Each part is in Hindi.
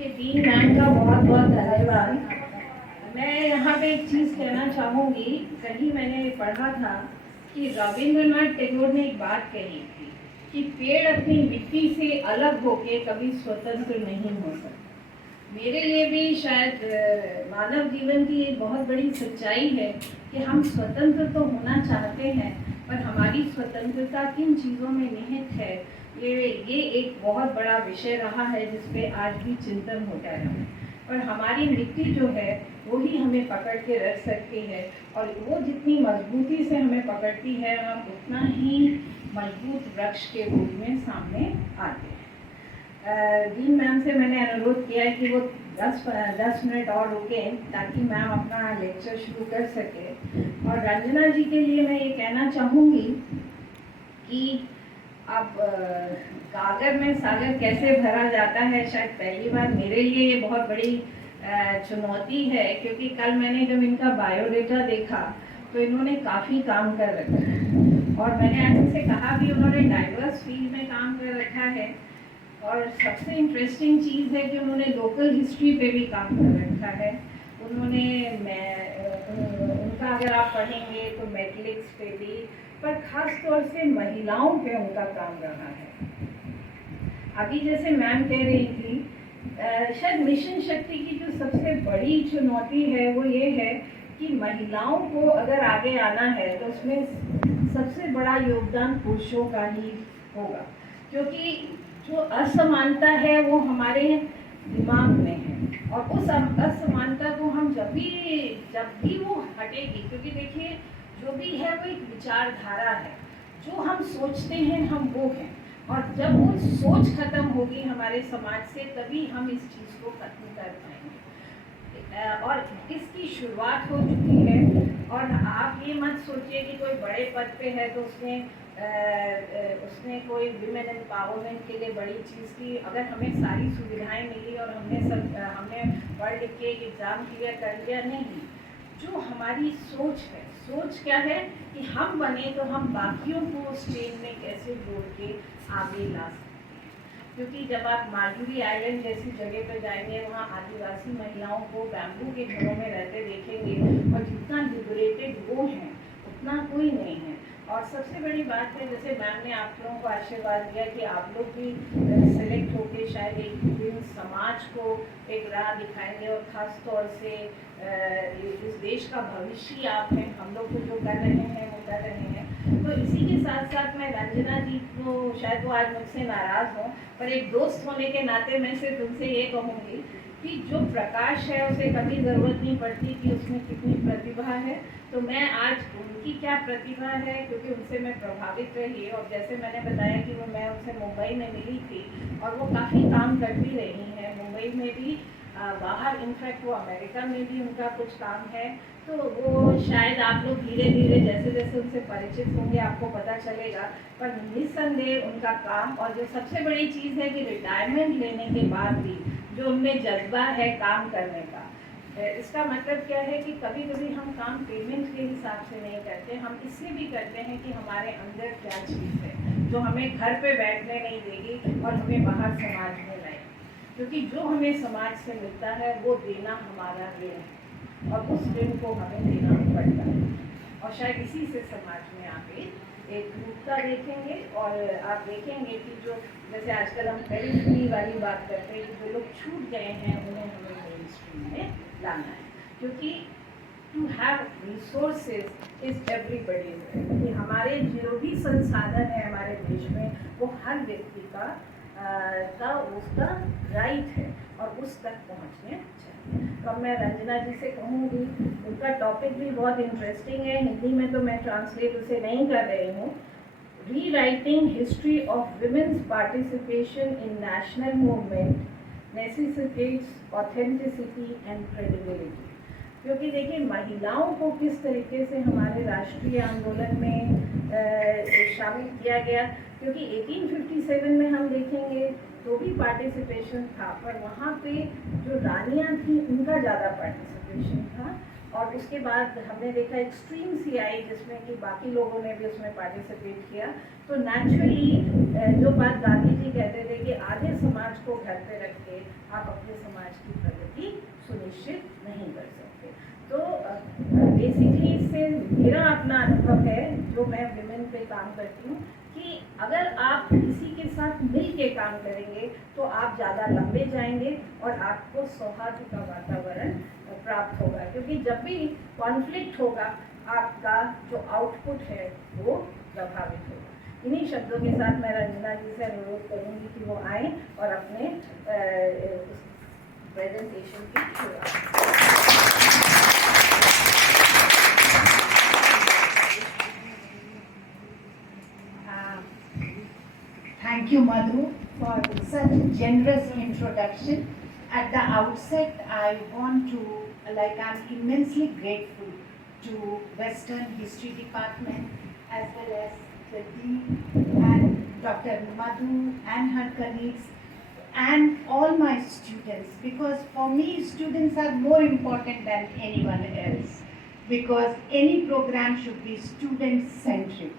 कि डीन मैम का बहुत बहुत धन्यवाद। मैं यहाँ पे एक चीज़ कहना चाहूँगी। कहीं मैंने पढ़ा था कि रविंद्रनाथ टैगोर ने एक बात कही थी कि पेड़ अपनी मिट्टी से अलग होके कभी स्वतंत्र नहीं हो सकता। मेरे लिए भी शायद मानव जीवन की एक बहुत बड़ी सच्चाई है कि हम स्वतंत्र तो होना चाहते हैं, पर हमारी स्वतंत्रता किन चीज़ों में निहित है, ये एक बहुत बड़ा विषय रहा है जिस पे आज भी चिंतन होता है। पर हमारी मिट्टी जो है वो ही हमें पकड़ के रख सकती है, और वो जितनी मजबूती से हमें पकड़ती है हम उतना ही मजबूत वृक्ष के रूप में सामने आते हैं। डीन मैम से मैंने अनुरोध किया है कि वो 10 मिनट और रुकें ताकि मैम अपना लेक्चर शुरू कर सके। और रंजना जी के लिए मैं ये कहना चाहूँगी कि अब कागर में सागर कैसे भरा जाता है, शायद पहली बार मेरे लिए ये बहुत बड़ी चुनौती है, क्योंकि कल मैंने जब इनका बायोडेटा देखा तो इन्होंने काफ़ी काम कर रखा है, और मैंने आज इनसे कहा भी उन्होंने डाइवर्स फील्ड में काम कर रखा है। और सबसे इंटरेस्टिंग चीज़ है कि उन्होंने लोकल हिस्ट्री पे भी काम कर रखा है। उन्होंने उनका अगर आप पढ़ेंगे तो मैथलिक्स पे भी, पर ख़ास तौर से महिलाओं पे उनका काम रहा है। अभी जैसे मैम कह रही थी, शायद मिशन शक्ति की जो सबसे बड़ी चुनौती है वो ये है कि महिलाओं को अगर आगे आना है तो उसमें सबसे बड़ा योगदान पुरुषों का ही होगा, क्योंकि जो असमानता है वो हमारे दिमाग में है, और उस असमानता को हम जब भी वो हटेगी, क्योंकि देखिए जो भी है वो एक विचारधारा है, जो हम सोचते हैं हम वो हैं, और जब वो सोच खत्म होगी हमारे समाज से तभी हम इस चीज़ को खत्म कर पाएंगे। और इसकी शुरुआत हो चुकी है। और आप ये मत सोचिए कि कोई बड़े पद पे है तो उसने कोई विमेन एम्पावरमेंट के लिए बड़ी चीज़ की। अगर हमें सारी सुविधाएं मिली और हमने पढ़ लिख के एक एग्ज़ाम क्लियर कर लिया, नहीं, जो हमारी सोच है, सोच क्या है कि हम बने तो हम बाकियों को उस चेन में कैसे जोड़ के आगे ला सकते हैं। क्योंकि जब आप माजुली आइलैंड जैसी जगह पर जाएंगे वहाँ आदिवासी महिलाओं को बैम्बू के घरों में रहते देखेंगे, और जितना लिबरेटेड वो हैं उतना कोई नहीं है। और सबसे बड़ी बात है, जैसे मैम ने आप लोगों को आशीर्वाद दिया कि आप लोग भी सेलेक्ट होके शायद एक दिन समाज को एक राह दिखाएंगे, और ख़ास तौर से इस देश का भविष्य आप हैं। हम लोग तो जो कर रहे हैं वो कर रहे हैं। तो इसी के साथ साथ मैं रंजना जी को, शायद वो आज मुझसे नाराज़ हों, पर एक दोस्त होने के नाते मैं सिर्फ उनसे ये कहूँगी कि जो प्रकाश है उसे कभी ज़रूरत नहीं पड़ती कि उसमें कितनी प्रतिभा है। तो मैं आज उनकी क्या प्रतिभा है, क्योंकि उनसे मैं प्रभावित रही, और जैसे मैंने बताया कि मैं उनसे मुंबई में मिली थी, और वो काफ़ी काम करती रही हैं मुंबई में भी, बाहर, इनफैक्ट वो अमेरिका में भी उनका कुछ काम है। तो वो शायद आप लोग धीरे धीरे जैसे जैसे उनसे परिचित होंगे आपको पता चलेगा, पर निस्संदेह उनका काम, और जो सबसे बड़ी चीज़ है कि रिटायरमेंट लेने के बाद भी जो उनमें जज्बा है काम करने का। इसका मतलब क्या है कि कभी कभी हम काम पेमेंट के हिसाब से नहीं करते, हम इसलिए भी करते हैं कि हमारे अंदर क्या चीज़ है जो हमें घर पे बैठने नहीं देगी और हमें बाहर समाज में लाएगी। क्योंकि जो हमें समाज से मिलता है वो देना हमारा ऋण है, और उस ऋण को हमें देना पड़ता है। और शायद इसी से समाज में आप एक रूपता देखेंगे, और आप देखेंगे कि जो जैसे आजकल हम पेरिफेरी वाली बात करते हैं, जो लोग छूट गए हैं उन्हें हमें मेन स्ट्रीम में लाना है। क्योंकि to have resources is everybody, कि हमारे जो भी संसाधन है हमारे देश में वो हर व्यक्ति का उसका राइट है, और उस तक पहुंचने चाहिए। तो मैं रंजना जी से कहूँगी, उनका टॉपिक भी बहुत इंटरेस्टिंग है, हिंदी में तो मैं ट्रांसलेट उसे नहीं कर रही हूँ। Rewriting history of women's participation in national movement necessitates authenticity and credibility. क्योंकि देखिए महिलाओं को किस तरीके से हमारे राष्ट्रीय आंदोलन में शामिल किया गया, क्योंकि 1857 में हम देखेंगे तो भी पार्टिसिपेशन था, पर वहाँ पे जो रानियाँ थी उनका ज़्यादा पार्टिसिपेशन था। और उसके बाद हमने देखा एक्सट्रीम सी आई जिसमें कि बाकी लोगों ने भी उसमें पार्टिसिपेट किया। तो नेचुरली जो बात गांधी जी कहते थे कि आधे समाज को घर पे रख के आप अपने समाज की प्रगति सुनिश्चित नहीं कर सकते। तो बेसिकली इससे मेरा अपना अनुभव है जो मैं विमेन पे काम करती हूँ कि अगर आप किसी के साथ मिल के काम करेंगे तो आप ज़्यादा लंबे जाएंगे और आपको सौहार्द का वातावरण प्राप्त होगा, क्योंकि जब भी कॉन्फ्लिक्ट होगा आपका जो आउटपुट है वो प्रभावित होगा। इन्हीं शब्दों के साथ मैं रंजना जी से अनुरोध करूंगी कि वो आए और अपने प्रेजेंटेशन की शुरुआत। Thank you, Madhu, for such a generous introduction. At the outset, I want to, I'm immensely grateful to Western History Department as well as the Dean and Dr. Madhu and her colleagues and all my students, because for me, students are more important than anyone else, because any program should be student-centric.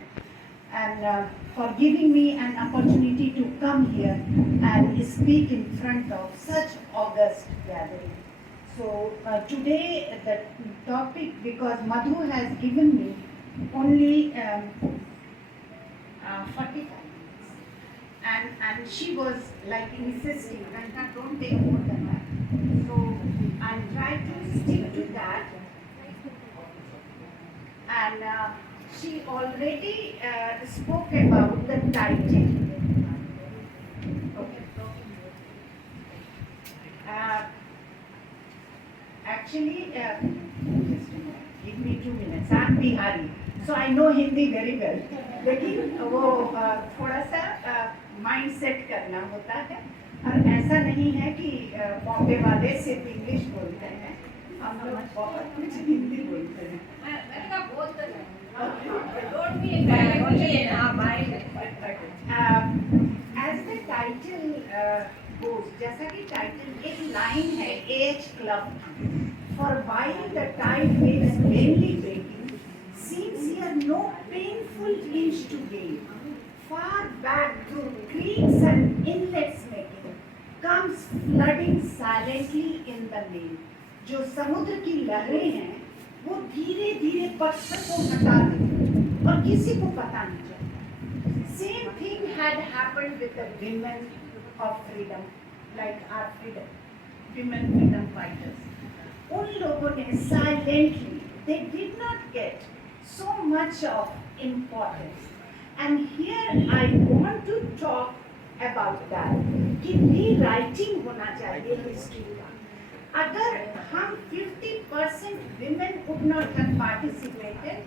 And for giving me an opportunity to come here and speak in front of such august gathering. So today the topic, because Madhu has given me only 45 minutes, and she was like insisting, Ranta, don't take more than that. So I'll try to stick to that. And she already spoke about the title. Okay. Actually, just a minute. Give me 2 minutes. I'm Bihari, so I know Hindi very well. लेकिन वो थोड़ा सा माइंड सेट करना होता है, और ऐसा नहीं है कि बॉम्बे वाले सिर्फ इंग्लिश बोलते हैं, हम लोग बहुत कुछ हिंदी बोलते हैं। As the title goes, जैसा कि टाइटल एक लाइन है age club, for while the tide waves vainly breaking, seems here no painful inch to gain. Far back through creeks and inlets making, comes flooding silently in the main. जो समुद्र की लहरें हैं वो धीरे धीरे पत्थर को हटा देती और किसी को पता नहीं चलता। Same thing had happened with the women of freedom, like our women freedom fighters. उन लोगों ने silently, they did not get so much of importance. And here I want to talk about that कि rewriting होना चाहिए history का। अगर हम 50% women would not have participated,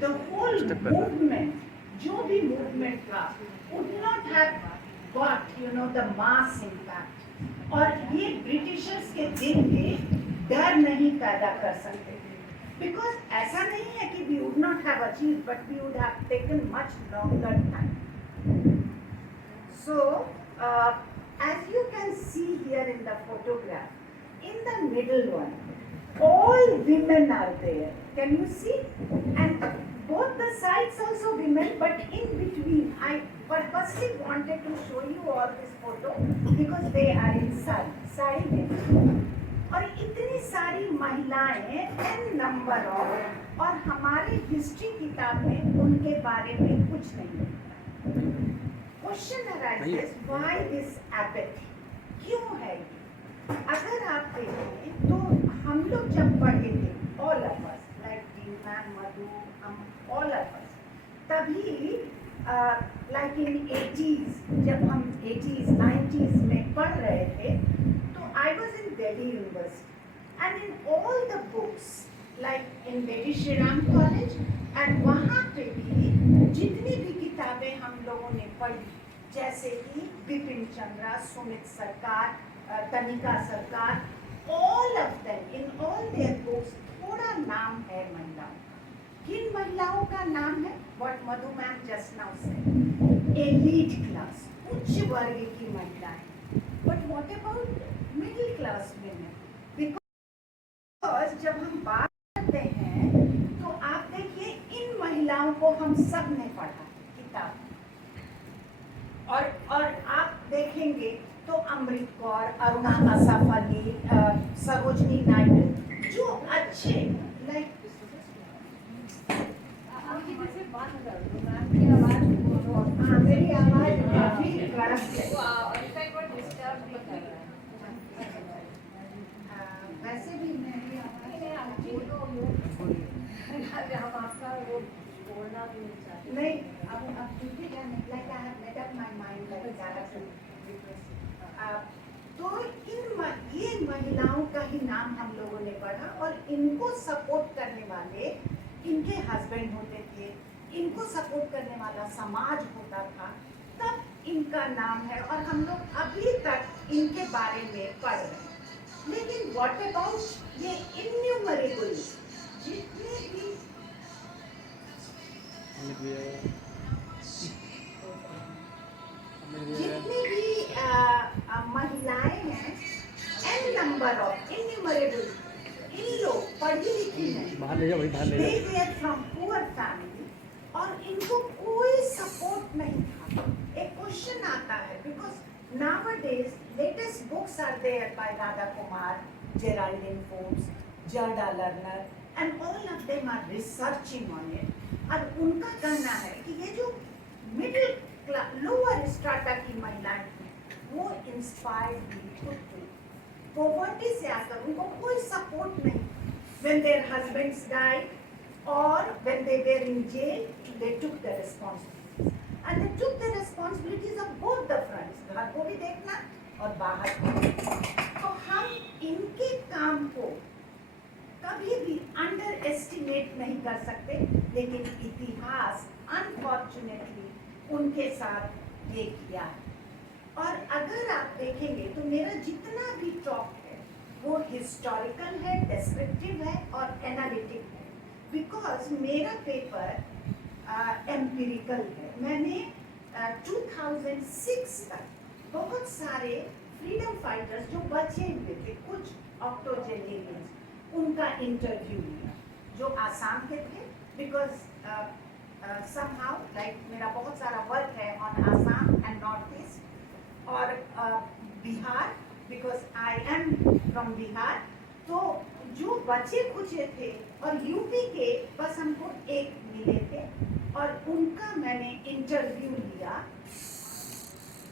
the whole movement, जो भी movement था, would not have got, the mass impact. और ये ब्रिटिशर्स के दिल में डर नहीं पैदा कर सकते थे, because ऐसा नहीं है कि we would not have achieved, but we would have taken much longer time. So, as you can see here in the photograph, in the middle one, all women are there. Can you see? And both the sides also women, but in between, I purposely wanted to show you all this photo because they are inside, sari में, और इतनी सारी महिलाएं n नंबर ऑफ, और हमारे हिस्ट्री किताब में उनके बारे में कुछ नहीं। Question arises, why this apathy? क्यों है ये? अगर आप देखें तो हम लोग जब पढ़े थे, all of us, like Deena, Madhu, all of us, तभी like in 80s, जब हम 80s, 90s में पढ़ रहे थे, तो I was in Delhi University, and in all the books, like in Bedi Shri Ram College, and वहाँ पे भी जितनी भी किताबें हम लोगों ने पढ़ी, जैसे कि बिपिन चंद्रा, सुमित सरकार, तनिका सरकार, all of them, in all their books, थोड़ा नाम है महिलाओं। किन महिलाओं का नाम है? What Madhu ma'am just now said, elite class, उच्च वर्ग की महिलाएं। But what about middle class women? Because जब हम बात करते महिलाओं को हम सब ने पढ़ा किताब, और आप देखेंगे तो अमृत कौर, अरुणा असफ अली, सरोजनी नायडू, जो अच्छे लाइक मेरी आवाज काफी कड़क है। वैसे भी मेरी आवाज नहीं, अब क्योंकि like I have made up my mind like तो ये महिलाओं का ही नाम हम लोगों ने पढ़ा, और इनको सपोर्ट करने वाले इनके हस्बैंड होते थे, इनको सपोर्ट करने वाला समाज होता था, तब इनका नाम है और हम लोग अभी तक इनके बारे में पढ़ रहे हैं। लेकिन व्हाट अबाउट ये इन्यूमरेबल जितने भी महिलाएं हैं, एन नंबर ऑफ इन्यूमरेबल, इन लोग पढ़ी लिखी हैं, they were from poor family और इनको कोई सपोर्ट नहीं था। एक क्वेश्चन आता है because nowadays latest books are there by Radha Kumar, Geraldine Forbes, Gerda Lerner, and all of them are researching on it। और उनका कहना है कि ये जो मिडिल क्लास लोअर स्ट्राटा की महिलाएं थी वो इंस्पायर्ड थी, पॉवर्टी से आकर उनको कोई सपोर्ट नहीं। When their husbands died or when they were in jail, they took the responsibilities, and they took the responsibilities of both the fronts, घर को भी देखना और बाहर को। तो हम इनके काम को कभी भी अंडर एस्टिमेट नहीं कर सकते, लेकिन इतिहास अनफॉर्चुनेटली उनके साथ ये किया है। और अगर आप देखेंगे तो मेरा जितना भी टॉक है वो हिस्टोरिकल है, डिस्क्रिप्टिव है और एनालिटिक है, बिकॉज मेरा पेपर एम्पिरिकल है। मैंने 2006 तक बहुत सारे फ्रीडम फाइटर्स जो बचे हुए थे, कुछ ऑक्टोजेनियंस, उनका इंटरव्यू लिया जो आसाम के थे, बिकॉज somehow like मेरा बहुत सारा वर्क है on Assam and north east और Bihar, because I am from Bihar. तो जो बचे खुचे थे और यूपी के बस हमको एक मिले थे और उनका मैंने इंटरव्यू लिया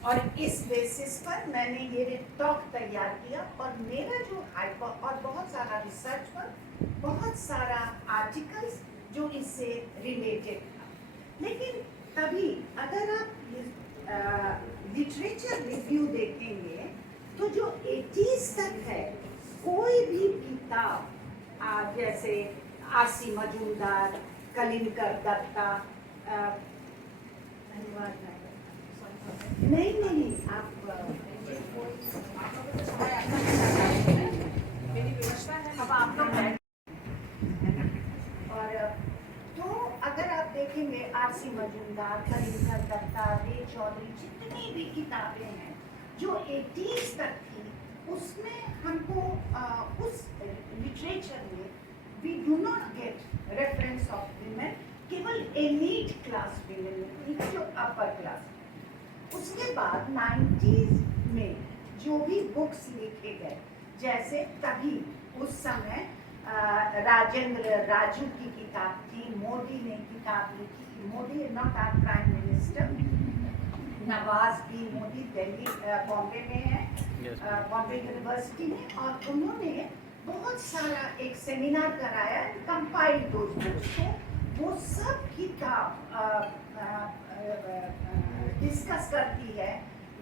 और इस बेसिस पर मैंने ये टॉक तैयार किया। और मेरा जो हाइपर और बहुत सारा रिसर्च पर बहुत सारा आर्टिकल्स जो इससे रिलेटेड था। लेकिन तभी अगर आप लिटरेचर रिव्यू देखेंगे तो जो 80s तक है, कोई भी किताब जैसे आरसी मजूमदार, कलिंकर दत्ता, नहीं आप अब आप लोग और तो अगर आप देखेंगे आरसी मजूमदार, कलिंकर दत्ता, रे चौधरी, जितनी भी किताबें हैं जो 80s तक थी, उसमें हमको उस लिटरेचर में we do not get reference of women, केवल एलीट क्लास विमेन जो अपर क्लास। उसके बाद 90s में जो भी बुक्स लिखे गए, जैसे तभी उस समय राजेंद्र राजू की किताब थी, मोदी ने किताब लिखी, Modi not our prime minister, Nawaz भी मोदी दिल्ली बॉम्बे में है, बॉम्बे यूनिवर्सिटी में, और उन्होंने बहुत सारा एक सेमिनार कराया, कंपाइल दोज बुक्स। तो वो सब किताब डिस्कस करती है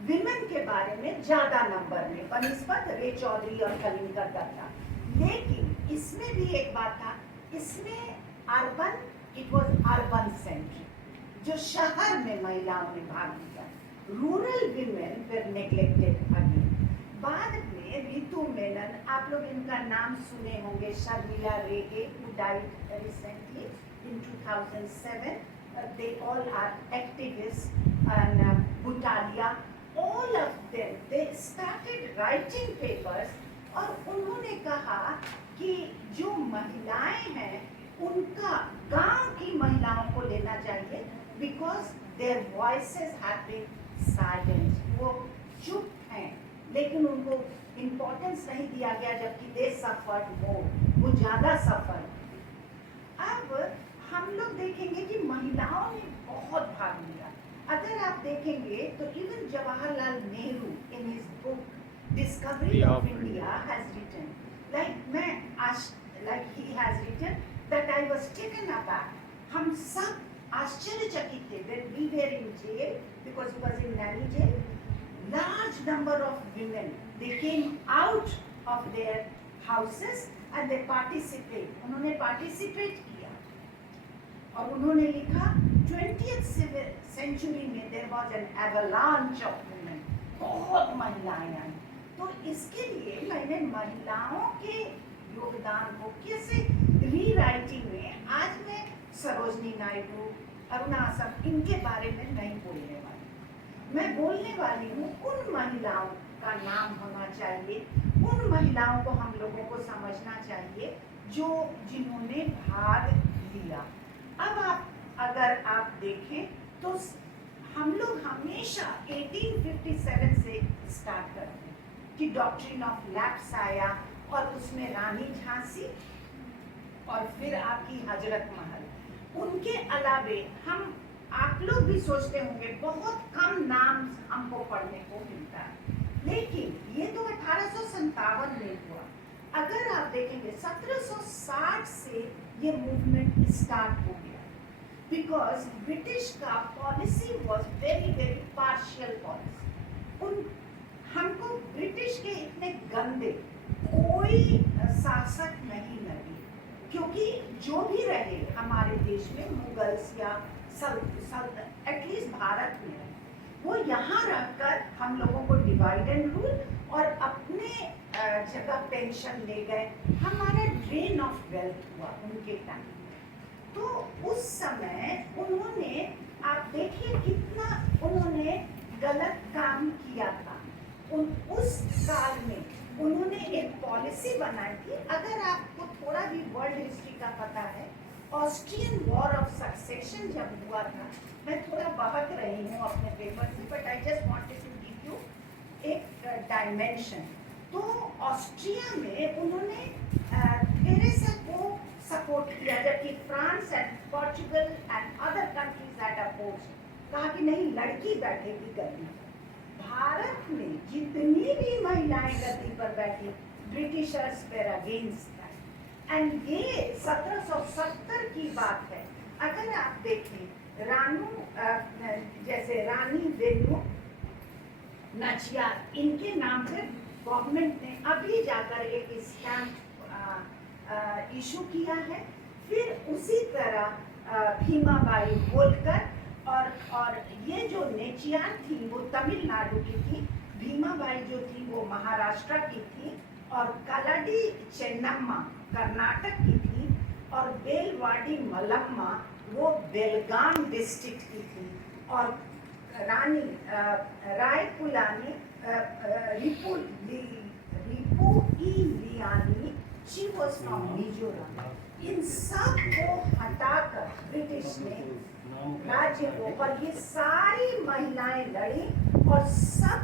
विमेन के बारे में ज़्यादा नंबर में बनिस्बत रे चौधरी और कलिंकर दत्ता। लेकिन इसमें भी एक बात था, इसमें urban, it was urban centric, जो शहर में महिलाओं ने भाग लिया, rural women were neglected again. बाद में रितु मेनन, आप लोग इनका नाम सुने होंगे, शर्मिला रेगे who died recently in 2007, they all are activists, and Butalia, all of them, they started writing papers और उन्होंने कहा कि जो महिलाएं हैं उनका गांव की महिलाओं को लेना चाहिए, because their voices have been silent. वो चुप हैं, लेकिन उनको इम्पोर्टेंस नहीं दिया गया, जबकि दे सफर्ड मोर, वो ज़्यादा सफर। अब हम लोग देखेंगे कि महिलाओं ने बहुत भाग लिया। अगर आप देखेंगे तो even Jawaharlal Nehru in his book Discovery of India has written, like he has written that I was taken aback. हम सब आश्चर्यचकित थे when we were in jail, because he was in Nani jail. Large number of women, they came out of their houses and they participate. उन्होंने participate किया और उन्होंने लिखा 20th century में there was an avalanche of women, बहुत महिलाएं आई। तो इसके लिए मैंने महिलाओं के योगदान को कैसे रीराइटिंग में, आज मैं सरोजनी नायडू, अरुणा आसफ, इनके बारे में नहीं बोलने वाली। मैं बोलने वाली हूँ उन महिलाओं का नाम होना चाहिए, उन महिलाओं को हम लोगों को समझना चाहिए जो जिन्होंने भाग लिया। अब अगर आप देखें तो हम लोग हमेशा 1857 से स्टार्ट करते हैं कि डॉक्ट्रिन ऑफ लैप्स आया, और उसमें रानी झांसी और फिर आपकी हजरत महल। उनके अलावे आप लोग भी सोचते होंगे बहुत कम नाम हमको पढ़ने को मिलता है, लेकिन ये तो 1857 में हुआ। अगर आप देखेंगे 1760 से ये मूवमेंट स्टार्ट हो गया, बिकॉज ब्रिटिश का policy was very very partial policy. हमको ब्रिटिश के इतने गंदे कोई शासक नहीं लगे, क्योंकि जो भी रहे हमारे देश में मुगल्स या एटलीस्ट भारत में रहे, वो यहाँ रहकर हम लोगों को डिवाइड एंड रूल और अपने जगह पेंशन ले गए। हमारा ड्रेन ऑफ वेल्थ हुआ उनके टाइम। तो उस समय उन्होंने, आप देखिए कितना उन्होंने गलत काम किया था। उस काल में उन्होंने एक पॉलिसी बनाई थी। अगर आपको थोड़ा भी वर्ल्ड हिस्ट्री का पता है, ऑस्ट्रियन वॉर ऑफ सक्सेशन जब हुआ था, मैं थोड़ा बहक रही हूँ अपने पेपर से, but I just wanted to give you एक डायमेंशन। तो ऑस्ट्रिया में उन्होंने टेरेसा को सपोर्ट किया, जबकि France and Portugal and other countries that oppose, कहा कि नहीं, लड़की बैठेगी गद्दी। भारत में जितनी भी महिलाएं गद्दी पर बैठी, Britishers were against that. And ये 1770 की बात है। अगर आप देखें जैसे रानी वेलु नाचियार, इनके नाम पर गवर्नमेंट ने अभी जाकर एक स्टैम्प इशू किया है। फिर उसी तरह भीमाबाई होलकर और ये जो नेचियार थी वो तमिलनाडु की थी, भीमाबाई जो थी वो महाराष्ट्र की थी, और कलाडी चेन्नम्मा कर्नाटक की थी, और बेलवाड़ी मलम्मा वो बेलगाम डिस्ट्रिक्ट की थी, और रानी रायकुलानी रिपु की लियानी, शी वाज फ्रॉम मिजोरम। इन सब को हटाकर ब्रिटिश ने राज्य को, और ये सारी महिलाएं लड़ी और सब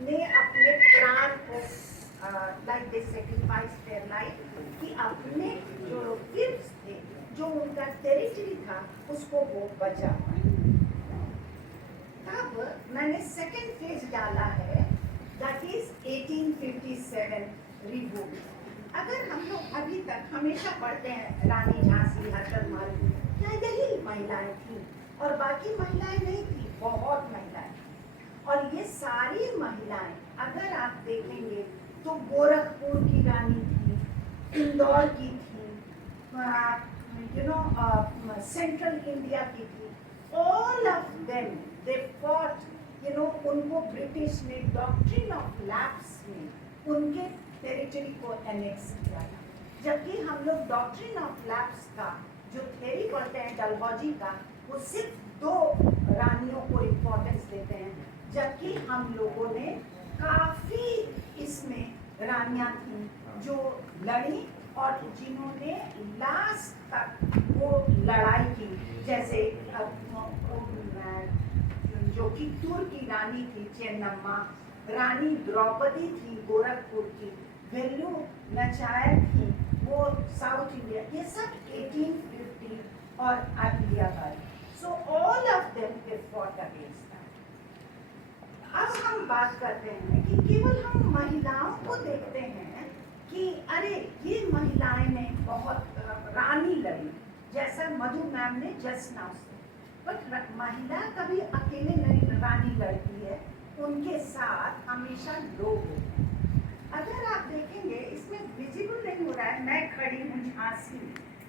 ने अपने प्राण को like they sacrifice their life, कि अपने जो फिफ्स थे, जो उनका टेरिटरी था, उसको वो बचा पाए। तब मैंने सेकेंड फेज डाला है, दैट इज 1857 रिवोल्ट। अगर हम लोग अभी तक हमेशा पढ़ते हैं रानी झांसी, हजरत महल, क्या यही महिलाएं थी और बाकी महिलाएं नहीं थी? बहुत महिलाएं। और ये सारी महिलाएं अगर आप देखेंगे तो गोरखपुर की रानी थी, इंदौर की थी, सेंट्रल इंडिया की थी। All of them they fought, उनको ब्रिटिश ने डॉक्ट्रिन ऑफ लैप्स में उनके टेरिटरी को एनेक्स किया था। जबकि हम लोग डॉक्ट्रिन ऑफ लैप्स का जो थ्योरी पढ़ते हैं डलहौजी का, वो सिर्फ 2 रानियों को इम्पोर्टेंस देते हैं, जबकि हम लोगों ने काफ़ी इसमें रानियां थी जो लड़ी और जिन्होंने लास्ट तक वो लड़ाई की, जैसे जो कित्तूर की रानी थी चेन्नम्मा, रानी द्रौपदी थी गोरखपुर की, वेल्लू नचायर थी वो साउथ इंडिया, ये सब 1850 और Ahilyabai. So all of them they fought against that. अब हम बात करते हैं कि केवल हम महिलाओं को देखते हैं कि अरे ये महिलाएं ने बहुत रानी लड़ी, जैसा मधु मैम ने जस्ट नाउ से, बट महिला कभी अकेले नहीं रानी लड़ती है, उनके साथ हमेशा लोग होते हैं। अगर आप देखेंगे इसमें विजिबल नहीं हो रहा है, मैं खड़ी हूँ Jhansi,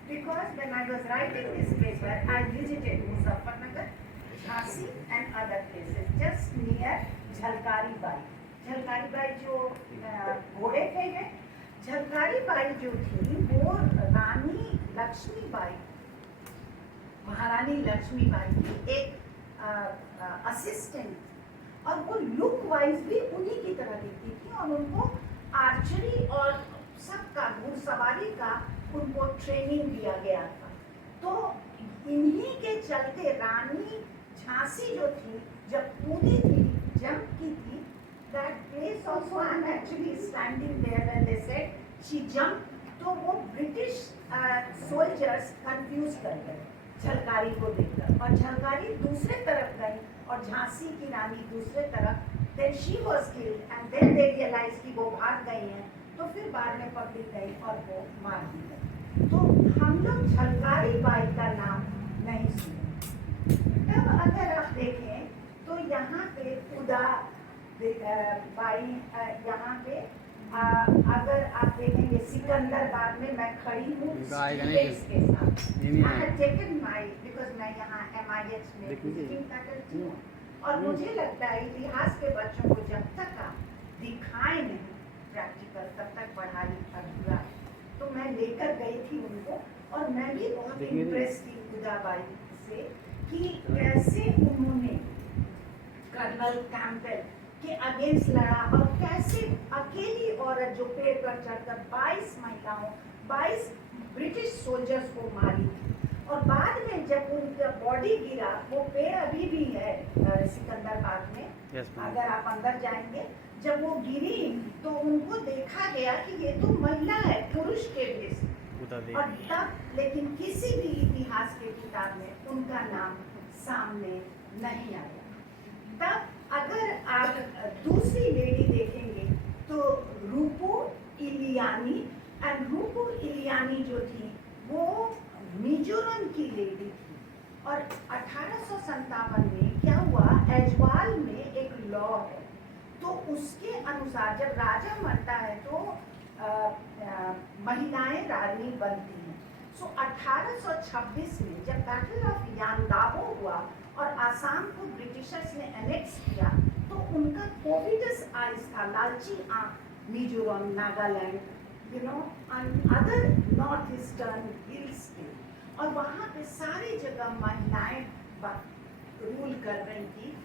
because when I was writing this paper I visited Muzaffarnagar, Jhansi and other places just near Jhalkari Bai. Jhalkari Bai जो घोड़े थे हैं, झलकारी बाई जो थी वो रानी लक्ष्मीबाई, महारानी लक्ष्मीबाई की एक असिस्टेंट, और वो लुक वाइज भी उन्हीं की तरह दिखती थी, और उनको आर्चरी और सबका घुड़सवारी का उनको ट्रेनिंग दिया गया था। तो इन्हीं के चलते रानी झांसी जो थी जब कूदी थी, जंप की थी, that place also I am actually standing there when they said she jumped, तो वो ब्रिटिश सोल्जर्स कंफ्यूज कर गए झलकारी को देखकर, और झलकारी दूसरे तरफ गई और झांसी की रानी दूसरे तरफ, then she was killed and then they realized कि वो भाग गई हैं, तो फिर बाद में पकड़ी गई और वो मार दी गई। तो हम लोग झलकारी बाई का नाम नहीं सुने। तब अगर आप देखें तो यहाँ पे खुदा बाई, यहाँ पे अगर आप देखेंगे सिकंदराबाद में मैं खड़ी हूँ इसके साथ, I had taken my because मैं यहाँ MIH में visiting faculty हूँ, और मुझे लगता है इतिहास के बच्चों को जब तक आप दिखाए नहीं प्रैक्टिकल तब तक पढ़ाई अधूरा है। तो मैं लेकर गई थी उनको, और मैं भी बहुत इम्प्रेस थी खुदाबाई से कि कैसे उन्होंने कर्नल कैंपबेल के अगेंस्ट लड़ा, और कैसे अकेली औरत जो पेड़ पर चढ़कर 22 महिलाओं 22 ब्रिटिश सोल्जर्स को मारी थी, और बाद में जब उनका बॉडी गिरा, वो पेड़ अभी भी है सिकंदराबाद में, अगर आप अंदर जाएंगे, जब वो गिरी तो उनको देखा गया कि ये तो महिला है पुरुष के भेष, और तब लेकिन किसी भी इतिहास के किताब में उनका नाम सामने नहीं आया। तब अगर आप दूसरी लेडी देखेंगे तो रूपो इलियानी, एंड रूपो इलियानी जो थी वो मिजोरम की लेडी थी, और 1857 में क्या हुआ, एजवाल में एक लॉ है, तो उसके अनुसार जब राजा मरता है तो महिलाएं रानी बनती हैं। सो 1826 में जब बैटल ऑफ यांदाबो हुआ और आसाम को ब्रिटिशर्स ने एनेक्स किया, तो उनका कोविडस आइज था, लालची आंख, Mizoram, Nagaland, you know, other north eastern hills के, और वहाँ पे सारी जगह महिलाएं रूल कर रही थी,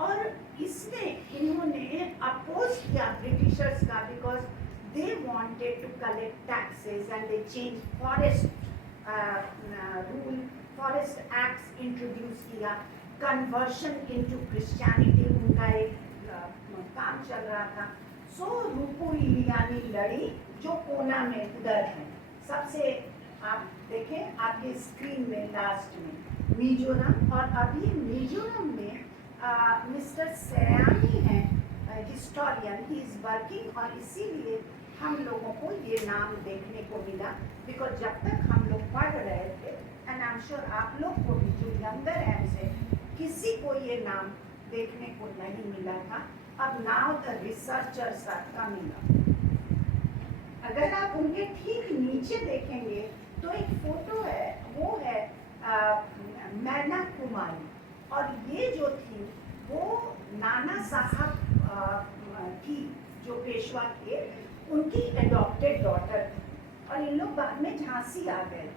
और इसमें इन्होंने अपोज किया ब्रिटिशर्स का, because they wanted to collect taxes and they change forest rule, forest acts introduce किया, कन्वर्शन इनटू क्रिश्चियनिटी उनका एक काम चल रहा था। सो रूपो इलियानी लड़ी, जो कोना में उधर है, सबसे आप देखें आपके स्क्रीन में लास्ट में मिजोरम, और अभी मिजोरम में मिस्टर सयानी हैं हिस्टोरियन, ही इज वर्किंग, और इसीलिए हम लोगों को ये नाम देखने को मिला, बिकॉज जब तक हम लोग पढ़ रहे थे, एंड आई एम श्योर आप लोग को भी जो यंगर है से किसी को ये नाम देखने को नहीं मिला था। अब now the researchers are coming. अगर आप उनके ठीक नीचे देखेंगे तो एक फोटो है, वो है मैना कुमारी, और ये जो थी वो नाना साहब की जो पेशवा थे उनकी एडॉप्टेड डॉटर थी, और इन लोग बाद में झांसी आ गए।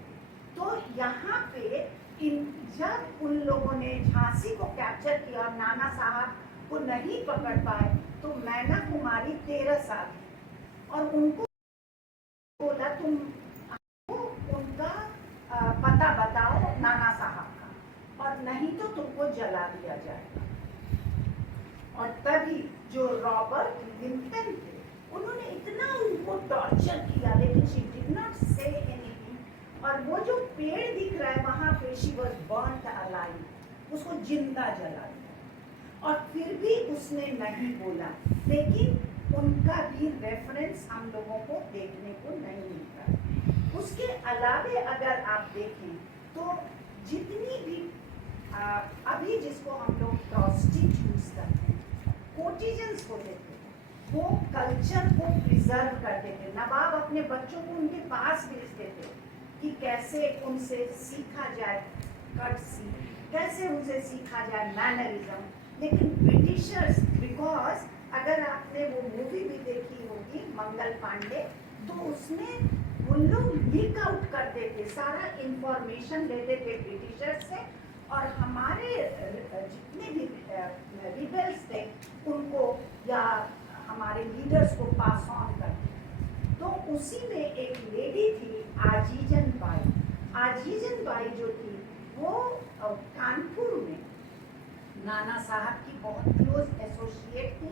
तो यहाँ पे जब उन लोगों ने झांसी को कैप्चर किया और नाना साहब को नहीं पकड़ पाए, तो मैना कुमारी 13 साल, और उनको बोला तुम जला दिया जाएगा। और तभी जो रॉबर्ट लिंकन थे उन्होंने इतना उनको टॉर्चर किया, लेकिन she did not say anything. और वो जो पेड़ दिख रहा है वहां पे शी वाज बर्न्ड अलाइव, उसको जिंदा जला दिया। और फिर भी उसने नहीं बोला, लेकिन उनका भी रेफरेंस हम लोगों को देखने को नहीं मिलता। उसके अलावे अगर आप देखें तो जितनी भी अभी जिसको हम लोग प्रोस्टिट्यूट्स करते हैं, कोर्टिजन्स को देते हैं, वो कल्चर को प्रिजर्व करते थे। नवाब अपने बच्चों को उनके पास भेजते थे कि कैसे उनसे सीखा जाए कर्टसी, कैसे उनसे सीखा जाए मैनरिज्म। लेकिन ब्रिटिशर्स, बिकॉज अगर आपने वो मूवी भी देखी होगी मंगल पांडे, तो उसमें उन लोग लीक आउट करते थे, सारा इंफॉर्मेशन लेते थे ब्रिटिशर्स से, और हमारे जितने भी रिबेल्स थे उनको या हमारे लीडर्स को पास ऑन करते। तो उसी में एक लेडी थी आजीजन बाई। आजीजन बाई जो थी वो कानपुर में नाना साहब की बहुत क्लोज एसोसिएट थी,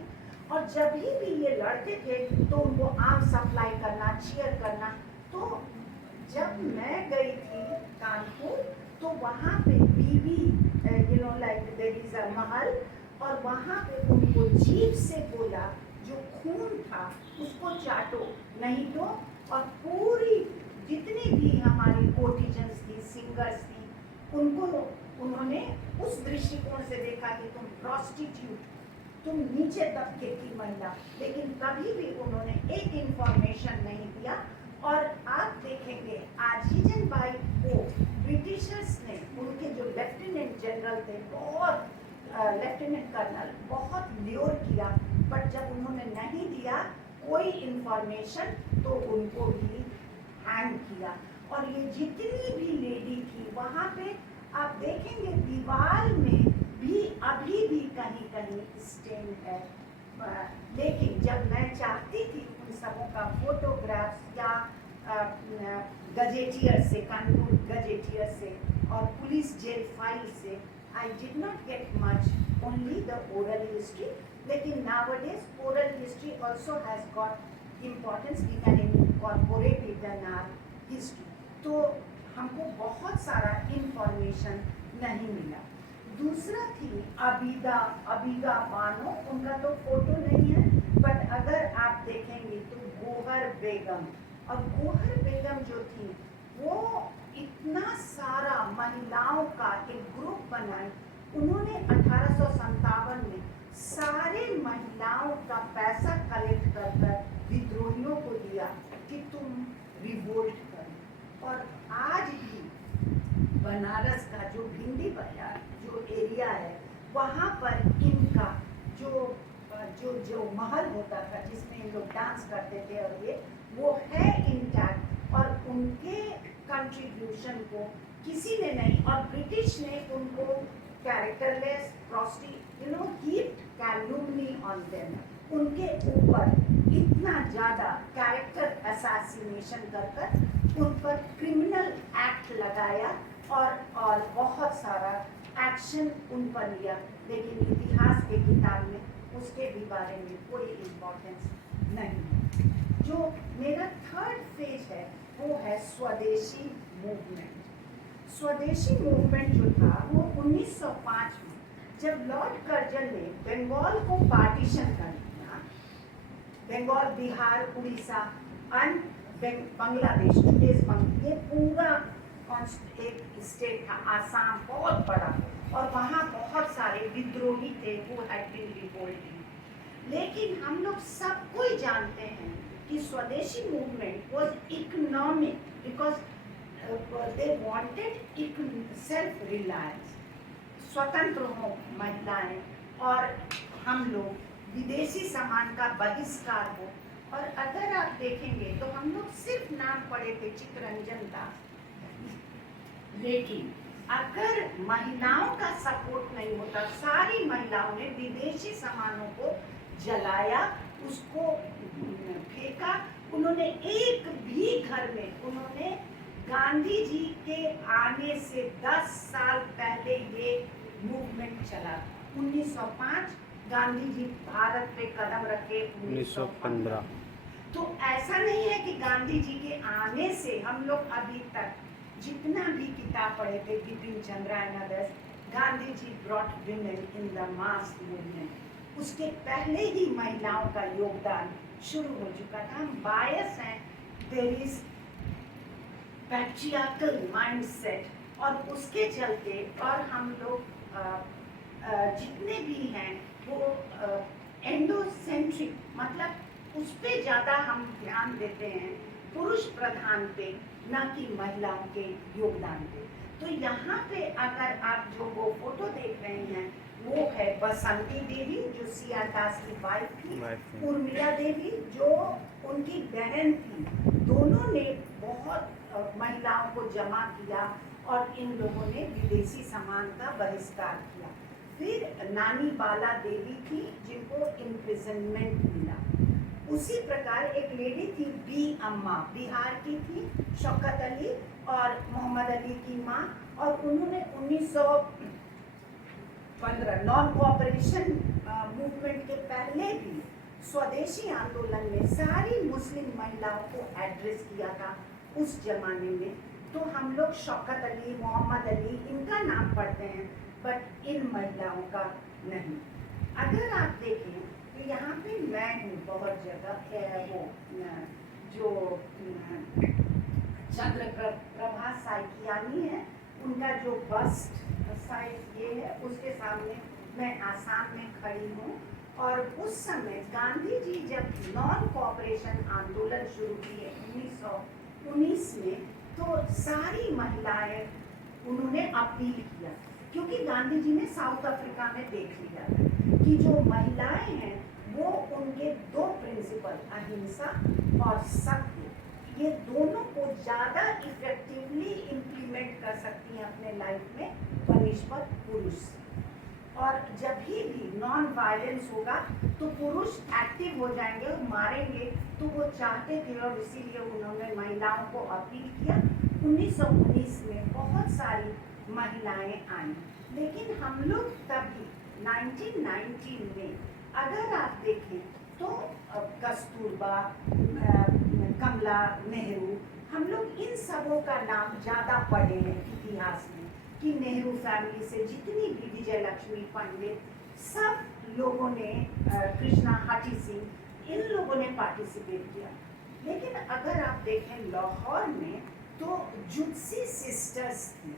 और जब भी ये लड़ते थे तो उनको आम सप्लाई करना, चीयर करना। तो जब मैं गई थी कानपुर तो वहाँ पे बीबी लाइक देयर इज अ महल, और वहाँ पे उनको जीभ से बोला जो खून था उसको चाटो, नहीं तो। और पूरी जितनी भी हमारी कोर्टिजन्स थी, सिंगर्स थी, उनको उन्होंने उस दृष्टिकोण से देखा कि तुम प्रोस्टिट्यूट, तुम नीचे तबके की महिला, लेकिन कभी भी उन्होंने एक इंफॉर्मेशन नहीं दिया। और आप देखेंगे आजीजन बाई को ब्रिटिशर्स ने, उनके जो लेफ्टिनेंट जनरल थे, बहुत लेफ्टिनेंट कर्नल, बहुत ल्योर किया, बट जब उन्होंने नहीं दिया कोई इंफॉर्मेशन तो उनको भी हैंग किया। और ये जितनी भी लेडी थी वहाँ पे आप देखेंगे दीवार में भी अभी भी कहीं कहीं स्टेन है। लेकिन जब मैं चाहती थी उन सबों का फोटोग्राफ्स या गजेटियर से, कानपुर गजेटियर से और पुलिस जेल फाइल से, I did not get much, only the oral history. लेकिन nowadays oral history also has got importance, we can incorporate it in our history. तो हमको बहुत सारा इंफॉर्मेशन नहीं मिला। दूसरा थी अबीदा बानो, उनका तो फोटो नहीं है, बट अगर आप देखेंगे तो गोहर बेगम। और गोहर बेगम जो थी वो इतना सारा महिलाओं का एक ग्रुप बनाए, उन्होंने 1857 में सारे महिलाओं का पैसा कलेक्ट कर विद्रोहियों को दिया कि तुम रिवोल्ट करो। और आज भी बनारस का जो भिंडी बाजार जो एरिया है वहाँ पर इनका जो जो जो महल होता था जिसमें इन लोग डांस करते थे, और ये वो है इंटैक्ट। और उनके कंट्रीब्यूशन को किसी ने नहीं, और ब्रिटिश ने उनको कैरेक्टरलेस हीप्ड कैलुमनी ऑन देम, उनके ऊपर इतना ज़्यादा कैरेक्टर असैसिनेशन कर उन पर क्रिमिनल एक्ट लगाया और बहुत सारा एक्शन उन पर लिया। लेकिन इतिहास के किताब में उसके भी बारे में कोई इम्पोर्टेंस नहीं। जो मेरा थर्ड फेज है वो है स्वदेशी मूवमेंट। स्वदेशी मूवमेंट जो था वो 1905 में जब लॉर्ड कर्जन ने बंगाल को पार्टीशन कर दिया, बंगाल, बिहार, उड़ीसा एंड बांग्लादेश, ये पूरा एक स्टेट था, आसाम बहुत बड़ा, और वहाँ बहुत सारे विद्रोही थे वो हैड बीन रिवोल्टेड। लेकिन हम लोग सब कोई जानते हैं कि स्वदेशी movement was economic, because they wanted self reliance, स्वतंत्र हो महिलाएं, और हम लोग विदेशी सामान का बहिष्कार हो। और अगर आप देखेंगे तो हम लोग सिर्फ नाम पढ़े थे चित्तरंजन दास, लेकिन अगर महिलाओं का सपोर्ट नहीं होता, सारी महिलाओं ने विदेशी सामानों को जलाया, उसको फेंका। उन्होंने एक भी घर में, उन्होंने गांधी जी के आने से 10 साल पहले ये मूवमेंट चला। 1905 गांधी जी भारत पे कदम रखे 1915। तो ऐसा नहीं है कि गांधी जी के आने से हम लोग अभी तक जितना भी किताब पढ़े थे, Bipin Chandra and others, Gandhi ji brought women in the mass movement. उसके पहले ही महिलाओं का योगदान शुरू हो चुका था। हम बायस हैं, देयर इज पैट्रियार्कल माइंडसेट, और उसके चलते और हम लोग जितने भी हैं वो एंडोसेंट्रिक, मतलब उस पे ज़्यादा हम ध्यान देते हैं, पुरुष प्रधान पे, ना कि महिलाओं के योगदान पे। तो यहाँ पे अगर आप जो वो फोटो देख रहे हैं वो है बसंती देवी जो सीआर दास की वाइफ थी, उर्मिला देवी जो उनकी बहन थी। दोनों ने बहुत महिलाओं को जमा किया और इन लोगों ने विदेशी सामान का बहिष्कार किया। फिर नानी बाला देवी थी जिनको इम्प्रिजनमेंट मिला। उसी प्रकार एक लेडी थी बी अम्मा, बिहार की थी, शौकत अली और मोहम्मद अली की माँ, और उन्होंने 1915 नॉन कोऑपरेशन मूवमेंट के पहले भी स्वदेशी आंदोलन में सारी मुस्लिम महिलाओं को एड्रेस किया था उस जमाने में। तो हम लोग शौकत अली, मोहम्मद अली, इनका नाम पढ़ते हैं, बट इन महिलाओं का नहीं। अगर आप देखें तो यहाँ पे मैं हूँ बहुत जगह, वो जो चंद्रप्रभा साइकियानी है, उनका जो बस्ट साइज ये है, उसके सामने मैं आसाम में खड़ी हूँ। और उस समय गांधी जी जब नॉन कोऑपरेशन आंदोलन शुरू किए 1919 में, तो सारी महिलाएं उन्होंने अपील किया, क्योंकि गांधी जी ने साउथ अफ्रीका में देख लिया कि जो महिलाएं हैं वो उनके दो प्रिंसिपल, अहिंसा और सत्य, ये दोनों को ज़्यादा इफेक्टिवली इम्प्लीमेंट कर सकती हैं अपने लाइफ में बनिस्बत पुरुष। और जब भी नॉन वायलेंस होगा तो पुरुष एक्टिव हो जाएंगे और मारेंगे, तो वो चाहते थे और इसीलिए उन्होंने महिलाओं को अपील किया। 1919 में बहुत सारी महिलाएं आई, लेकिन हम लोग तभी 1919 में अगर आप देखें तो कस्तूरबा, कमला नेहरू, हम लोग इन सबों का नाम ज़्यादा पढ़े हैं इतिहास में कि नेहरू फैमिली से जितनी भी, विजय लक्ष्मी पंडित, सब लोगों ने, कृष्णा हटी सिंह, इन लोगों ने पार्टिसिपेट किया। लेकिन अगर आप देखें लाहौर में तो जुत्सी सिस्टर्स थी,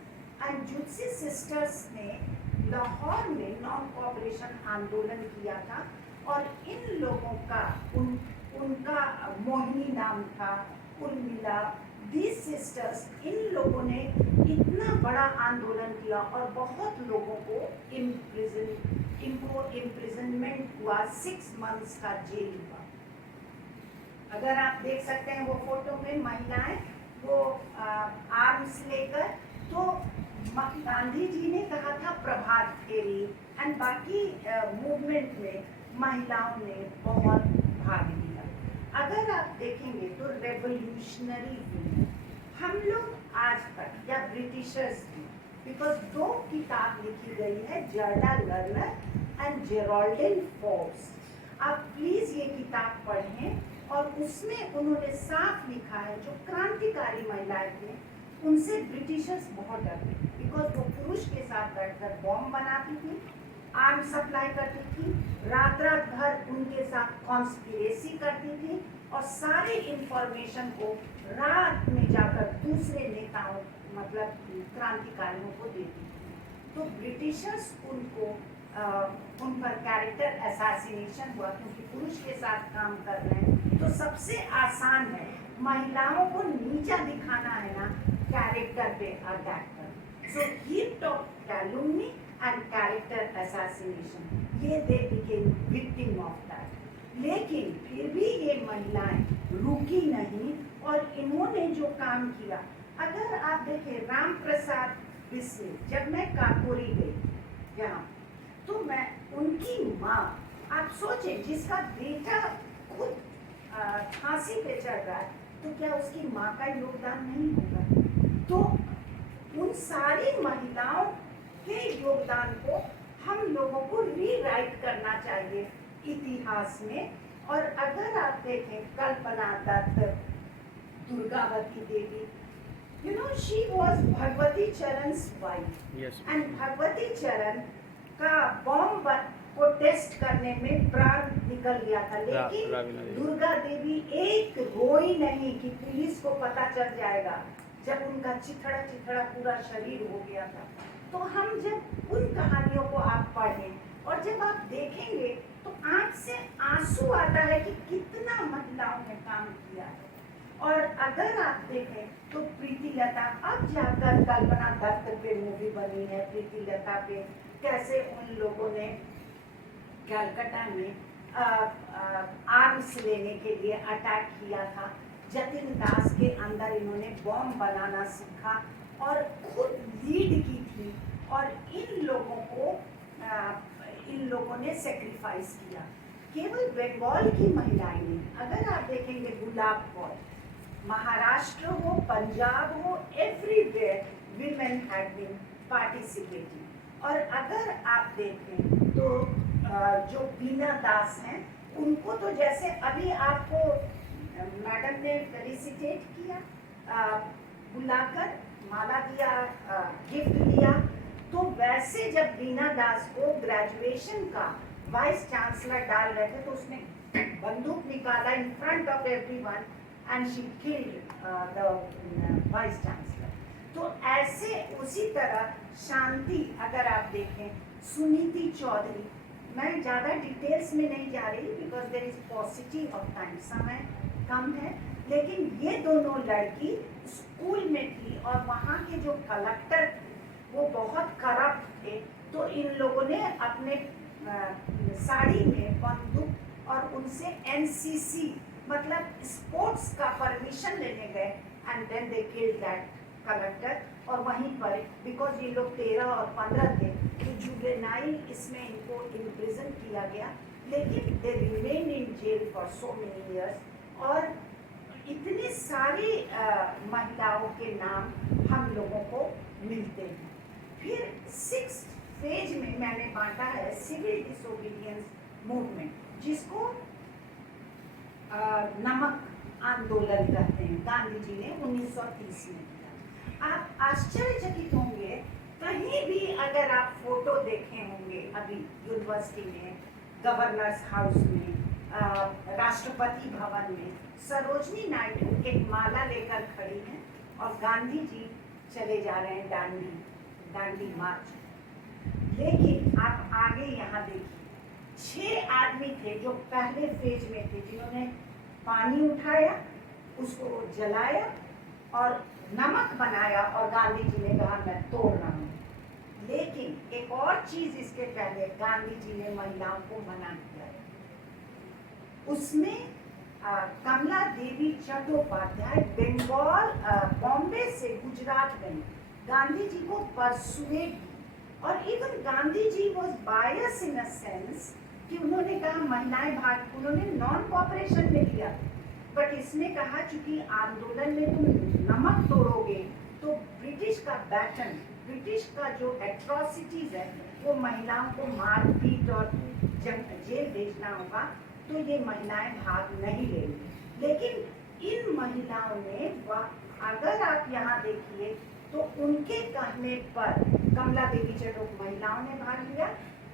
एंड जुत्सी सिस्टर्स ने लाहौर में नॉन कोऑपरेशन आंदोलन किया था। और इन लोगों का उनका मोहिनी नाम था, उर्मिला, दीज सिस्टर्स, इन लोगों ने इतना बड़ा आंदोलन किया और बहुत लोगों को इनको इम्प्रिजनमेंट हुआ, 6 मंथ्स का जेल हुआ। अगर आप देख सकते हैं वो फोटो में महिलाएं वो आर्म्स लेकर, तो गांधी जी ने कहा था प्रभात फेरी, एंड बाकी मूवमेंट में महिलाओं ने बहुत भाग लिया। अगर आप देखेंगे तो रेवोल्यूशनरी वुमेन, हम लोग आज तक, या ब्रिटिशर्स भी, बिकॉज 2 किताब लिखी गई है, जर्डा लर्नर एंड जेरोल्डिन फोर्ब्स। आप प्लीज ये किताब पढ़ें, और उसमें उन्होंने साफ लिखा है जो क्रांतिकारी महिलाएं थी उनसे ब्रिटिशर्स बहुत डरते, बिकॉज वो पुरुष के साथ बैठकर बॉम्ब बनाती थी, आर्म सप्लाई करती थी, रात रात भर उनके साथ कॉन्स्पिरेसी करती थी, और सारे इंफॉर्मेशन को रात में जाकर दूसरे नेताओं, मतलब क्रांतिकारियों को देती थी। तो ब्रिटिशर्स उनको उन पर कैरेक्टर असैसिनेशन हुआ, क्योंकि पुरुष के साथ काम कर रहे हैं तो सबसे आसान है महिलाओं को नीचा दिखाना, है ना, कैरेक्टर पे अटैक कर। So heap of calumny and character assassination, ये they became victim of that. लेकिन फिर भी ये महिलाएं रुकी नहीं, और इन्होंने जो काम किया, अगर आप देखें राम प्रसाद बिस्मिल, जब मैं काकोरी गई यहाँ, तो मैं उनकी माँ, आप सोचें जिसका बेटा खुद फांसी पे चढ़ रहा है, तो क्या उसकी माँ का योगदान नहीं होगा? तो उन सारी महिलाओं के योगदान को हम लोगों को रीराइट करना चाहिए इतिहास में। और अगर आप देखें कल्पना दत्त, दुर्गावती देवी, you know she was Bhagwati चरण's wife, Yes. and Bhagwati चरण का बॉम्ब को टेस्ट करने में प्राण निकल गया था, लेकिन रावीना देवी। दुर्गा देवी एक रोई नहीं कि पुलिस को पता चल जाएगा, जब उनका चिथड़ा चिथड़ा पूरा शरीर हो गया था। तो हम जब उन कहानियों को आप पढ़ें और जब आप देखेंगे तो आंख से आंसू आता है कि कितना महिलाओं ने काम किया है। और अगर आप देखें तो प्रीति लता, अब जाकर कल्पना दत्त पे मूवी बनी है, प्रीति लता पे कैसे उन लोगों ने कलकत्ता में आर्म्स लेने के लिए अटैक किया था। जतिन दास के अंदर इन्होंने बॉम्ब बनाना सीखा और खुद लीड की थी, और इन लोगों ने सेक्रीफाइस किया। केवल बंगाल की महिलाएं नहीं, अगर आप देखेंगे गुलाब कौर, महाराष्ट्र हो, पंजाब हो, everywhere women had been participating. और अगर आप देखें तो जो बीना दास हैं, उनको तो जैसे अभी आपको मैडम ने फेलिसिटेट किया, बुलाकर माला दिया, गिफ्ट दिया, तो वैसे जब बीना दास को ग्रेजुएशन का वाइस चांसलर डाल रहे थे तो उसने बंदूक निकाला in front of everyone and she killed the vice chancellor. तो ऐसे उसी तरह शांति, अगर आप देखें सुनीति चौधरी, मैं ज़्यादा डिटेल्स में नहीं जा रही because there is paucity of time, समय कम है, लेकिन ये दोनों लड़की स्कूल में थी और वहाँ के जो कलेक्टर थे वो बहुत करप्ट थे, तो इन लोगों ने अपने साड़ी में बंदूक और उनसे एनसीसी मतलब स्पोर्ट्स का परमिशन लेने गए and then they killed that collector. और वहीं पर बिकॉज ये लोग 13 और 15 थे तो जुवेनाइल इसमें इनको इम्प्रिजन किया गया, लेकिन they remain in jail for so many years. और इतने सारे महिलाओं के नाम हम लोगों को मिलते हैं। फिर 6th फेज में मैंने बांटा है सिविल डिसोबीडियंस मूवमेंट, जिसको नमक आंदोलन कहते हैं, गांधी जी ने 1930 में किया। आप आश्चर्यचकित होंगे, कहीं भी अगर आप फोटो देखे होंगे अभी यूनिवर्सिटी में, गवर्नर्स हाउस में, राष्ट्रपति भवन में, सरोजनी नायडू एक माला लेकर खड़ी हैं और गांधी जी चले जा रहे हैं दांडी मार्च। लेकिन आप आगे यहाँ देखिए, 6 आदमी थे जो पहले फेज में थे, जिन्होंने पानी उठाया, उसको जलाया और नमक बनाया और गांधी जी ने कहा मैं तोड़ रहा हूँ। लेकिन एक और चीज इसके पहले गांधी जी ने महिलाओं को मना किया, उसमें कमला देवी चट्टोपाध्याय बंगाल बॉम्बे से गुजरात गई, गांधी जी को परसुएड, और even Gandhi ji was bias in a sense कि उन्होंने कहा महिलाएं भाग, उन्होंने नॉन कॉपरेशन में लिया, बट इसने कहा चूंकि आंदोलन में तुम नमक तोड़ोगे तो ब्रिटिश का बैटन, ब्रिटिश का जो एट्रोसिटीज है वो महिलाओं को मार पीट और जेल भेजना होगा, तो ये महिलाएं भाग नहीं लेंगी। लेकिन इन महिलाओं ने, अगर आप यहाँ देखिए तो उनके कहने पर कमला देवी चट्टोपाध्याय महिलाओं ने भाग लिया,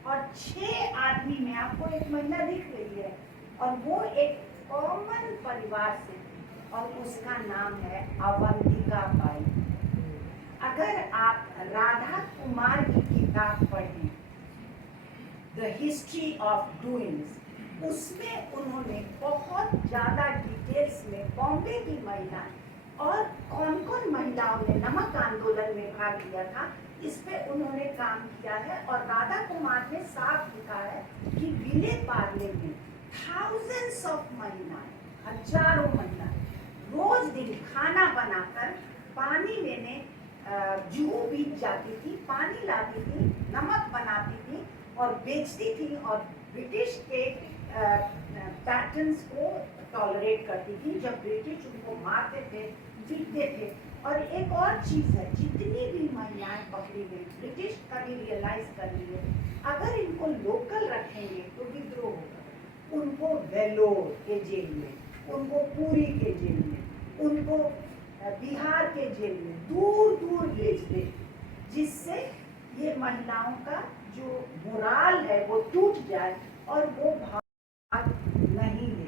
और 6 आदमी में आपको एक महिला दिख रही है और वो एक कॉमन परिवार से, और उसका नाम है अवंतिका बाई। अगर आप राधा कुमार की किताब पढ़ें द हिस्ट्री ऑफ डूइंग्स, उसमें उन्होंने बहुत ज़्यादा डिटेल्स में बॉम्बे की महिलाएं और कौन कौन महिलाओं ने नमक आंदोलन में भाग लिया था इस पे उन्होंने काम किया है। और राधा कुमार ने साफ लिखा है कि विले पार्ले में थाउजेंड्स ऑफ महिलाएं, हजारों महिलाएं रोज दिन खाना बनाकर पानी लेने जुहू बीच जाती थी, पानी लाती थी, नमक बनाती थी और बेचती थी, और ब्रिटिश के पैटर्न्स को टॉलरेट करती थी जब ब्रिटिश उनको मारते थे, पीटते थे। और एक और चीज़ है, जितनी भी महिलाएं पकड़ी गई, ब्रिटिश कभी रियलाइज कर लिए अगर इनको लोकल रखेंगे तो विद्रोह होगा। उनको वेलोर के जेल में, उनको पुरी के जेल में, उनको बिहार के जेल में दूर दूर भेज दे, जिससे ये महिलाओं का जो मोराल है वो टूट जाए और वो भाग नहीं ले।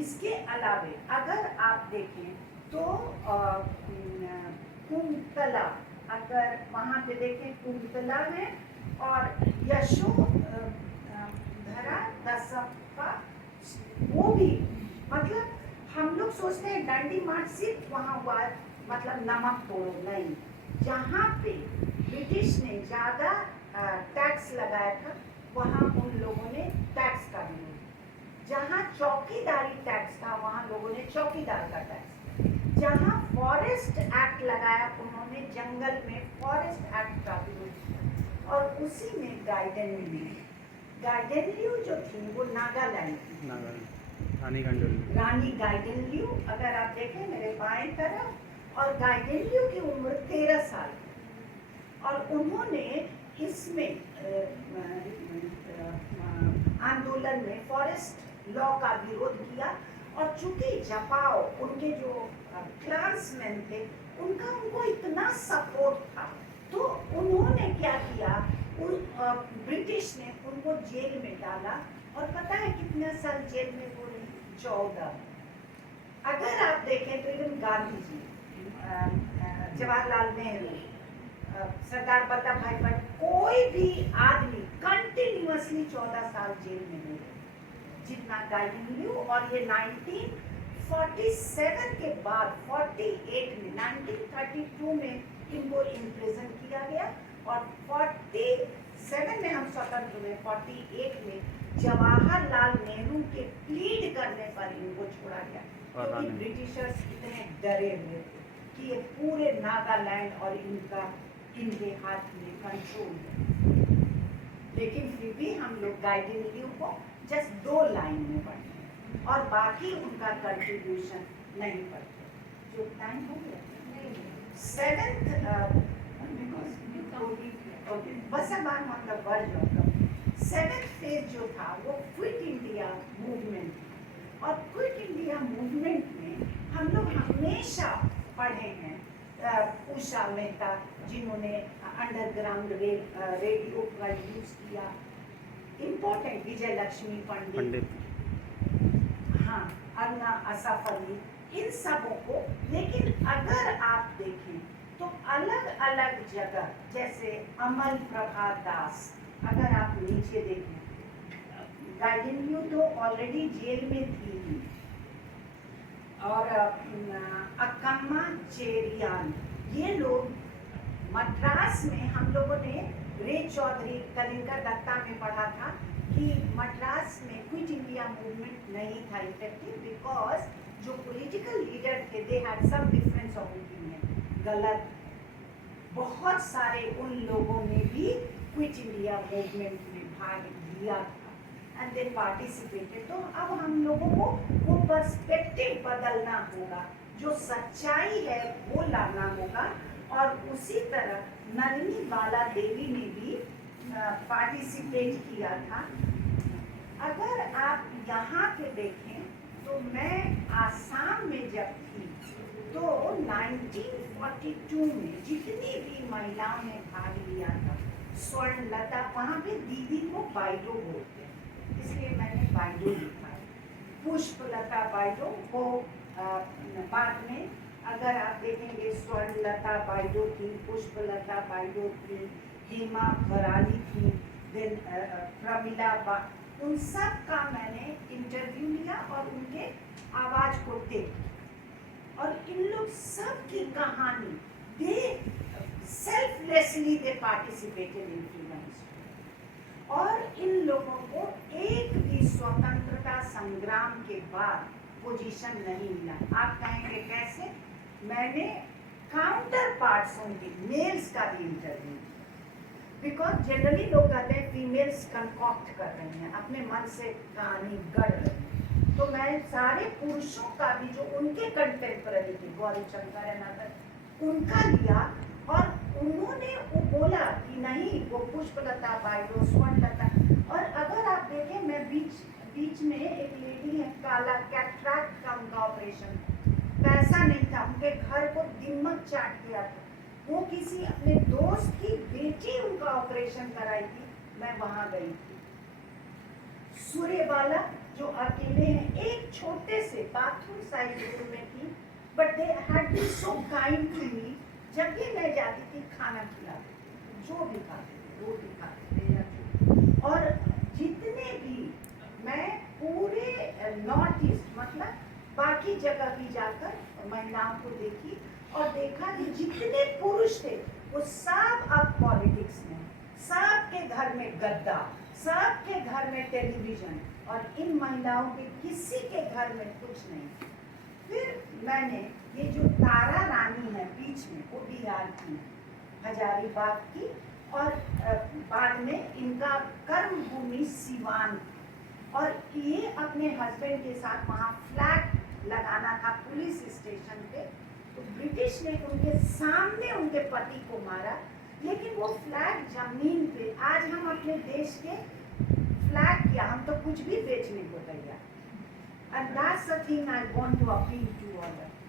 इसके अलावे अगर आप देखें तो कुंतला, अगर वहाँ पे देखें कुंतला है और यशोधरा दसप्पा, वो भी मतलब हम लोग सोचते हैं डंडी मार्च सिर्फ वहाँ हुआ मतलब नमक तोड़ो, नहीं। जहाँ पे ब्रिटिश ने ज़्यादा टैक्स लगाया था वहाँ उन लोगों ने टैक्स का विरोध। जहाँ चौकीदारी टैक्स था वहाँ लोगों ने चौकीदार का टैक्स। जहाँ फॉरेस्ट एक्ट लगाया उन्होंने जंगल में फॉरेस्ट एक्ट का विरोध किया। और उसी में गाइडेनलियू जो थी वो नागालैंड की, रानी गाइडेनलियू अगर आप देखें मेरे बाएं तरफ, और गाइडेनलियू की उम्र 13 साल और उन्होंने इसमें आंदोलन में फॉरेस्ट लॉ का विरोध किया। और चूंकि जपाओ उनके जो क्लासमैन थे उनका उनको इतना सपोर्ट था तो उन्होंने क्या किया, ब्रिटिश ने उनको जेल में डाला। और पता है कितने साल जेल में वो रही? 14। अगर आप देखें तो इवन गांधी जी, जवाहरलाल नेहरू, सरदार वल्लभ भाई पटेल, कोई भी आदमी कंटिन्यूअसली 14 साल जेल में नहीं रहे जितना गाइडेनलियू। और ये 1947 के बाद 48 में 1932 में इनको इम्प्रिजन किया गया और 47 में हम स्वतंत्र हुए, 48 में जवाहरलाल नेहरू के प्लीड करने पर इनको छोड़ा गया क्योंकि ब्रिटिशर्स इतने डरे हुए थे कि ये पूरे नागालैंड और इनके हाथ में कंट्रोल है। लेकिन फिर भी हम लोग गाइडेनलियू को जस्ट 2 लाइन में पढ़ते हैं और बाकी उनका कंट्रीब्यूशन नहीं पढ़ते। जो टाइम हो गया 7th बस अब हम मतलब वर्ड जाता। 7th फेज जो था वो क्विट इंडिया मूवमेंट। और क्विट इंडिया मूवमेंट में हम लोग हमेशा पढ़े हैं उषा मेहता जिन्होंने अंडरग्राउंड रेडियो प्रोड्यूस किया, इम्पोर्टेंट विजय लक्ष्मी पंडित, हाँ, अन्ना असफ अली, इन सबों को। लेकिन अगर आप देखें तो अलग अलग जगह, जैसे अमल प्रभा दास, अगर आप नीचे देखें, गाइडेनलियू तो ऑलरेडी जेल में थी, और अक्कम्मा चेरियान, ये लोग मद्रास में, हम लोगों ने रे चौधरी कलिंगा दत्ता में पढ़ा था कि मद्रास में क्विट इंडिया मूवमेंट नहीं था इफेक्टिव बिकॉज जो पॉलिटिकल लीडर थे they had some difference of opinion, गलत। बहुत सारे उन लोगों ने भी क्विट इंडिया मूवमेंट में भाग लिया था एंड दे पार्टिसिपेटेड। तो अब हम लोगों को वो पर्सपेक्टिव बदलना होगा, जो सच्चाई है वो लाना होगा। और उसी तरह नलिनी बाला देवी ने भी पार्टिसिपेट किया था। अगर आप यहाँ पे देखें तो मैं आसाम में जब थी तो 1942 में जितनी भी महिलाओं ने भाग लिया था, स्वर्णलता, वहाँ पे दीदी को बाइडो बोलते हैं इसलिए मैंने बाइडो लिखा है, पुष्पलता बाइडो को बाद में अगर आप देखेंगे स्वर्णलता बाइडो थी, पुष्पलता बाइडो थी, हेमा भराली थी, देन प्रमिला, उन सब का मैंने इंटरव्यू लिया और उनके आवाज को टेप। और इन लोग सब की कहानी, they selflessly they participated in freedom. और इन लोगों को एक भी स्वतंत्रता संग्राम के बाद पोजीशन नहीं मिला। आप कहेंगे कैसे? मैंने काउंटर पार्ट्स उनके मेल्स का भी इंटरव्यू, बिकॉज जनरली लोग कहते हैं फीमेल्स कंकॉक्ट कर रही हैं, अपने मन से कहानी गढ़ रही हैं, तो मैं सारे पुरुषों का भी जो उनके कंटेम्पररी थे, गौरी शंकर एंड अदर, उनका लिया और उन्होंने वो बोला कि नहीं वो पुष्पलता बाइडो स्वर्णलता। और अगर आप देखें, मैं बीच में एक लेडी है, काला कैटरैक्ट का उनका ऑपरेशन, पैसा नहीं था, उनके घर को दिमक चाट दिया था, वो किसी अपने दोस्त की बेटी उनका ऑपरेशन कराई थी, मैं वहां गई थी। सूर्यबाला जो अकेले हैं, एक छोटे से बाथरूम साइज रूम में थी, but they had been so kind to me. जब भी मैं जाती थी खाना खिलाते थे, जो भी खाते थे, रोटी खाते थे या जो। और जितने भी मैं पूरे नॉर्थ ईस्ट मतलब बाकी जगह भी जाकर महिलाओं को देखी और देखा कि जितने पुरुष थे वो सब अब पॉलिटिक्स में, सबके घर में गद्दा, सबके घर में टेलीविजन, और इन महिलाओं के किसी के घर में कुछ नहीं। फिर मैंने ये जो तारा रानी है बीच में, वो बिहार की है, हजारीबाग की, और बाद में इनका कर्म भूमि सिवान, और ये अपने हस्बैंड के साथ वहाँ फ्लैग लगाना था पुलिस स्टेशन पे, तो ब्रिटिश ने उनके सामने उनके पति को मारा, लेकिन वो फ्लैग जमीन पे, आज हम अपने देश के फ्लैग किया, हम तो कुछ भी बेचने को तैयार। And that's the thing I want to appeal to all of you.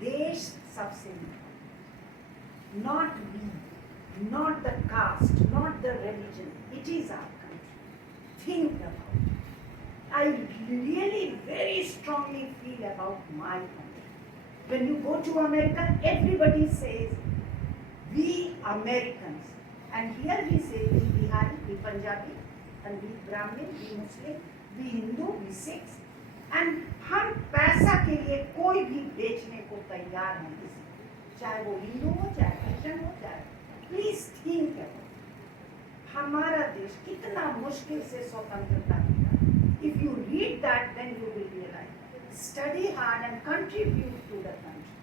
देश सबसे important, not we, not the caste, not the religion. It is our country. Think about it. I really very strongly feel about my country. When you go to America, everybody says, we Americans. And here we say, we Bihari, we Punjabi, and we Brahmin, we Muslim, we Hindu, we Sikhs. And हम पैसा के लिए कोई भी बेचने को तैयार हैं किसी को, चाहे वो हिंदू हो, चाहे क्रिश्चियन हो, चाहे। प्लीज थिंक अबाउट हमारा देश कितना मुश्किल से स्वतंत्रता मिला। If you read that, then you will realize. Study hard and contribute to the country.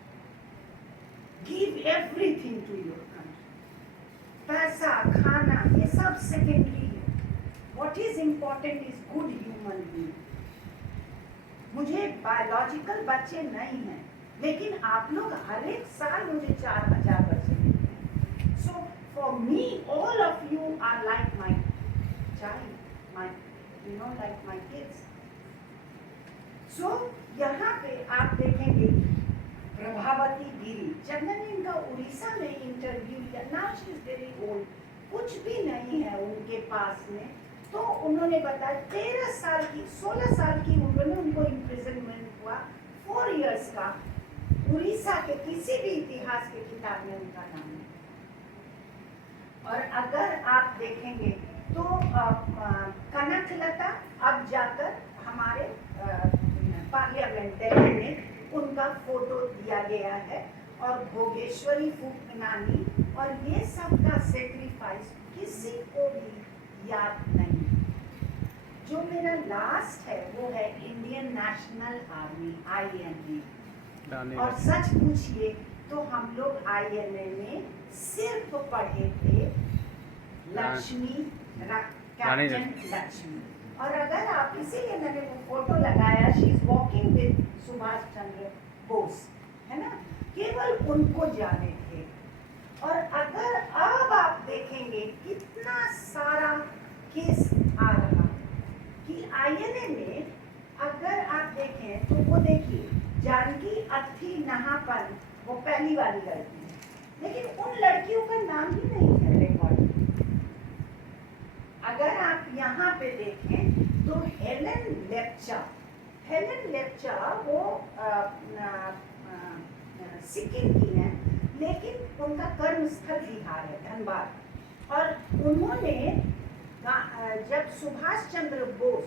Give everything to your country. पैसा, खाना, ये सब secondary है. What is important is good human being. मुझे बायोलॉजिकल बच्चे नहीं हैं, लेकिन आप लोग हर एक साल मुझे 4000 बच्चे देते हैं। So for me, all of you are like my child, like my kids. So यहाँ पे आप देखेंगे प्रभावती गिरी, जब मैंने इनका उड़ीसा में इंटरव्यू किया, now she is very old, कुछ भी नहीं है उनके पास में, तो उन्होंने बताया 13 साल की 16 साल की उम्र में उनको इम्प्रिजनमेंट हुआ, 4 इयर्स का। उड़ीसा के किसी भी इतिहास के किताब में उनका नाम है। और अगर आप देखेंगे तो कनकलता अब जाकर हमारे पार्लियामेंट दिल्ली में उनका फोटो दिया गया है, और भोगेश्वरी फूकनानी, और ये सब का सेक्रीफाइस किसी को भी याद नहीं। जो मेरा लास्ट है वो है इंडियन नेशनल आर्मी INA, और सच पूछिए तो हम लोग INA में सिर्फ पढ़े थे लक्ष्मी, कैप्टन लक्ष्मी। और अगर आप, इसीलिए मैंने वो फोटो लगाया, she is walking with Subhash Chandra Bose, है ना, केवल उनको जाने थे। और अगर अब आप देखेंगे कितना सारा केस आ रहा कि INA में, अगर आप देखें तो वो देखिए जानकी अर्थी नहापन, वो पहली वाली लड़की है, लेकिन उन लड़कियों का नाम ही नहीं है रिकॉर्ड। अगर आप यहाँ पे देखें तो हेलेन लेप्चा वो सिक्किम की है, लेकिन उनका कर्म स्थल बिहार है, धनबाद। और उन्होंने जब सुभाष चंद्र बोस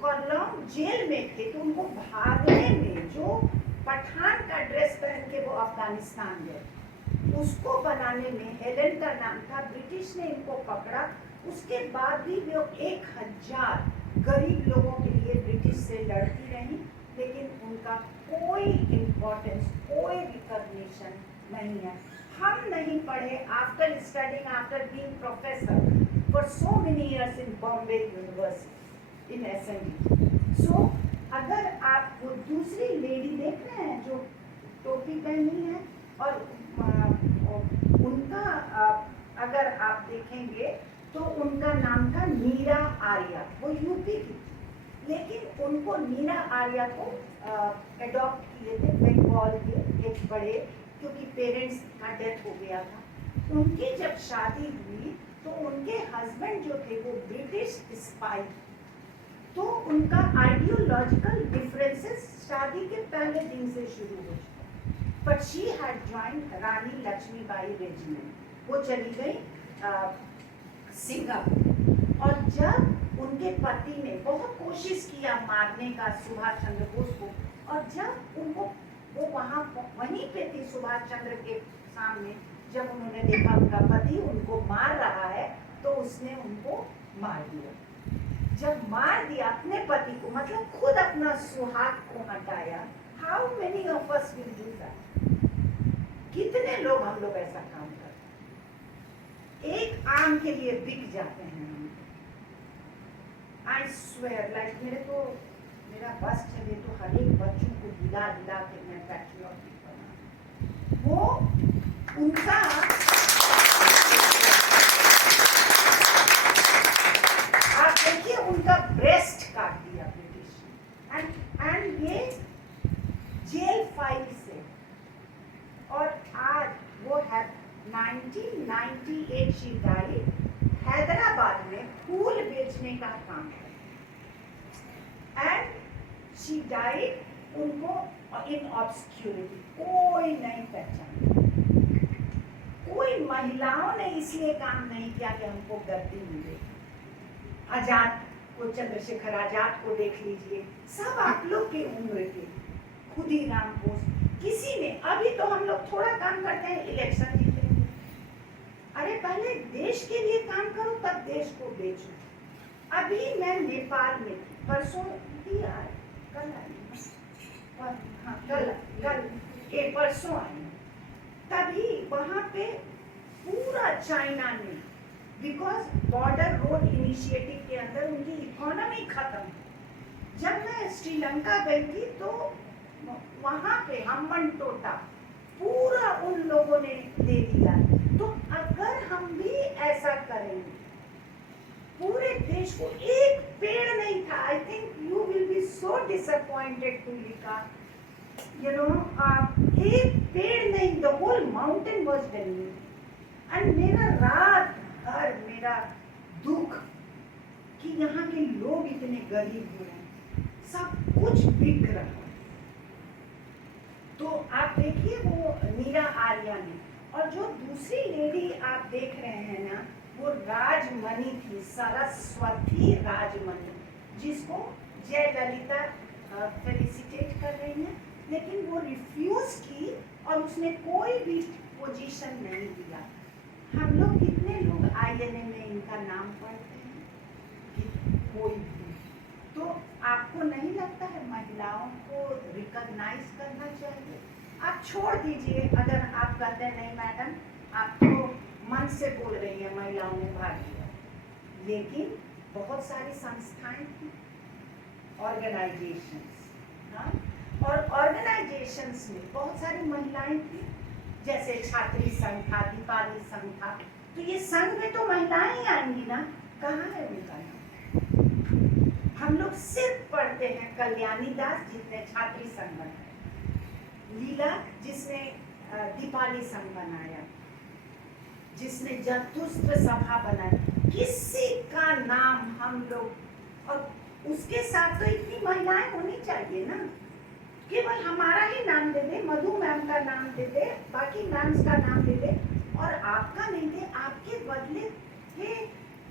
कोलॉम जेल में थे तो उनको भागने में, जो पठान का ड्रेस पहन के वो अफगानिस्तान गए, उसको बनाने में हेलेन का नाम था। ब्रिटिश ने इनको पकड़ा, उसके बाद भी वो 1000 गरीब लोगों के लिए ब्रिटिश से लड़ती रही, लेकिन उनका कोई इम्पोर्टेंस, कोई रिकॉग्निशन नहीं है। हम नहीं पढ़े, after studying, after being professor for so many years in Bombay University in SMU. So अगर आप वो दूसरी लेडी देख रहे हैं जो टोपी पहनी है, और उनका अगर आप देखेंगे तो उनका नाम था नीरा आर्या, वो यूपी की थी, लेकिन उनको नीरा आर्या को अडॉप्ट किए थे बंगाल के एक बड़े, क्योंकि पेरेंट्स का डेथ हो गया था। उनकी जब शादी हुई तो उनके हस्बैंड जो थे वो ब्रिटिश स्पाई, तो उनका आइडियोलॉजिकल डिफरेंसेस शादी के पहले दिन से शुरू हो चुका। But she had joined Rani Lakshmibai regiment, वो चली गई सिंगापुर। और जब उनके पति ने बहुत कोशिश किया मारने का सुभाष चंद्र बोस को, और जब उनको वो वहीं पे थी सुभाष चंद्र के सामने, जब उन्होंने देखा उनका पति उनको मार रहा है तो उसने उनको मार दिया। जब मार दिया अपने पति को, मतलब खुद अपना सुहाग को हटाया। How many of us will do that? कितने लोग हम लोग ऐसा काम करते हैं, एक आम के लिए बिक जाते हैं हम। आई स्वेयर, लाइक मेरा बस चले तो हर एक बच्चों को हिला हिला के मैं पैट्रियोटिक बना। वो उनका आप देखिए उनका ब्रेस्ट काट दिया ब्रिटिश, एंड ये जेल फाइल से। और आज वो है 1998 शी डाइड, हैदराबाद में फूल बेचने का काम है, एंड शी डाइड उनको इन ऑब्सक्यूरिटी, कोई नहीं पहचाना। कोई महिलाओं ने इसलिए काम नहीं किया कि हमको गद्दी मिले। आजाद को, चंद्रशेखर आजाद को देख लीजिए, सब आप लोग के उम्र के, खुदीराम बोस, किसी ने, अभी तो हम लोग थोड़ा काम करते हैं इलेक्शन जीतेंगे। अरे पहले देश के लिए काम करो तब देश को बेचो। अभी मैं नेपाल में थी, परसों ही आई, कल आई, हाँ कल परसों आई। तभी वहां पे पूरा चाइना ने, बिकॉज बॉर्डर रोड इनिशिएटिव के अंदर उनकी इकोनॉमी खत्म है। जब मैं श्रीलंका गई थी तो वहां पे हम्बन टोटा पूरा उन लोगों ने दे दिया। तो अगर हम भी ऐसा करेंगे, पूरे देश को, एक पेड़ नहीं था। I think you will be so disappointed Tulika, you know, एक पेड़ नहीं, the whole mountain was beneath, and मेरा रात भर मेरा दुख कि यहाँ के लोग इतने गरीब हो रहे हैं, सब कुछ बिक रहा है। तो आप देखिए वो नीरा आर्या ने, और जो दूसरी लेडी आप देख रहे हैं ना, वो राजमणि थी, सरस्वती राजमणि, जिसको जयललिता फेलिसिटेट कर रही हैं, लेकिन वो रिफ्यूज की और उसने कोई भी पोजीशन नहीं दिया। हम लोग कितने लोग आईएनए में इनका नाम पढ़ते हैं कि कोई भी, तो आपको नहीं लगता है महिलाओं को रिकॉग्नाइज करना चाहिए? आप छोड़ दीजिए, अगर आप कहते हैं नहीं मैडम आप तो मन से बोल रही है महिलाओं ने भाग लिया, लेकिन बहुत सारी संस्थाएं थी, ऑर्गेनाइजेशंस, हाँ, और ऑर्गेनाइजेशंस में बहुत सारी महिलाएं थी, जैसे छात्री संघ था, दीपाली संघ था। तो ये संघ में तो महिलाएं ही आएंगी ना, कहाँ है उनका नाम? हम लोग सिर्फ पढ़ते हैं कल्याणी दास जिसने छात्री संघ बनाया, लीला जिसने दीपाली संघ बनाया, जिसने जतुस्त्र सभा बनाया, किसी का नाम हम लोग, और उसके साथ तो इतनी महिलाएं होनी चाहिए ना, केवल हमारा ही नाम दे दे, मधु मैम का नाम दे दे, बाकी मैम्स का नाम दे दे, और आपका नहीं दे, आपके बदले के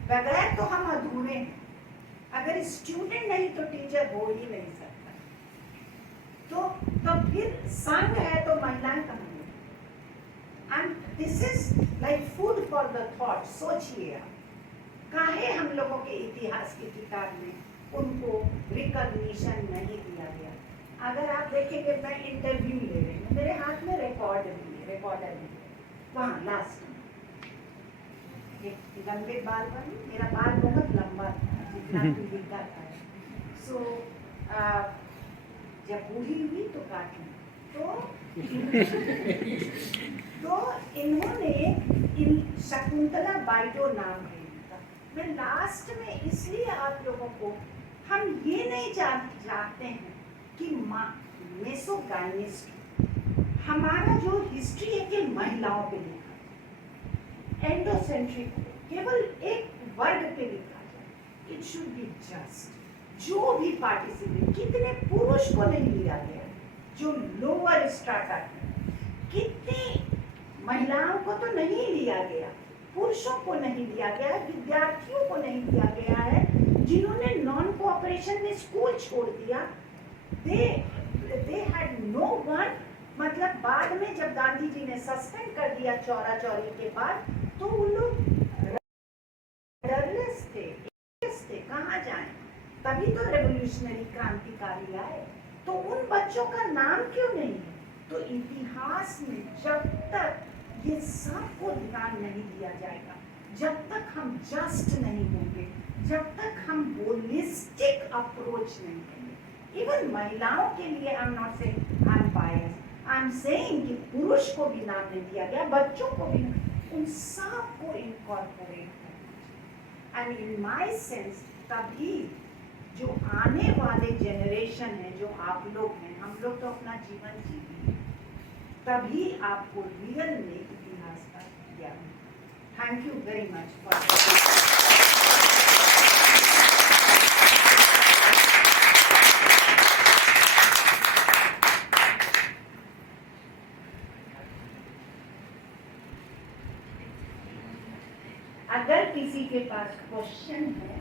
बगैर तो हम अधूरे हैं। अगर स्टूडेंट नहीं तो टीचर हो ही नहीं सकता। तो फिर संघ है तो महिलाएं कहाँ हैं? And this is like food for the thought. सोचिए आप, काहे हम लोगों के इतिहास की किताब में उनको रिकॉग्निशन नहीं दिया गया? अगर आप देखेंगे, मैं इंटरव्यू ले रही हूँ, मेरे हाथ में रिकॉर्डर भी है, वहाँ लास्ट में एक लंबे बाल बने, मेरा बाल बहुत लंबा था जितना दिखता था। सो जब बूढ़ी हुई तो काटी। तो इन्होंने शकुंतला बाइडो नाम है इनका। मैं लास्ट में इसलिए आप लोगों को, हम ये नहीं जानते हैं कि मेसोगाइनिस्ट, हमारा जो हिस्ट्री है कि महिलाओं पे लिखा जाए, एंडोसेंट्रिक केवल एक वर्ग पे लिखा जाए। It should be just. जो भी पार्टिसिपेट, कितने पुरुष को नहीं लिया गया जो लोअर स्ट्राटा है, कितनी महिलाओं को तो नहीं लिया गया, पुरुषों को नहीं लिया गया, विद्यार्थियों को नहीं लिया गया है जिन्होंने नॉन कोऑपरेशन में स्कूल छोड़ दिया। They had no one. मतलब बाद में जब गांधी जी ने सस्पेंड कर दिया चौरा चौरी के बाद, तो उन लोग डरलेस थे, कहाँ जाएं? तभी तो रेवोल्यूशनरी क्रांतिकारी आए। तो उन बच्चों का नाम क्यों नहीं है? तो इतिहास में जब तक ये सबको ध्यान नहीं दिया जाएगा, जब तक हम जस्ट नहीं होंगे, जब तक हम होलिस्टिक अप्रोच नहीं करेंगे, इवन महिलाओं के लिए, I am not saying I am biased, I am saying कि पुरुष को भी नाम नहीं दिया गया, बच्चों को भी, उन सबको इनकॉर्पोरेट करना। एंड इन माय सेंस तभी जो आने वाले जनरेशन है, जो आप लोग हैं, हम लोग तो अपना जीवन जीते, तभी आपको रियल में इतिहास का ज्ञान। Thank you very much for अगर किसी के पास क्वेश्चन है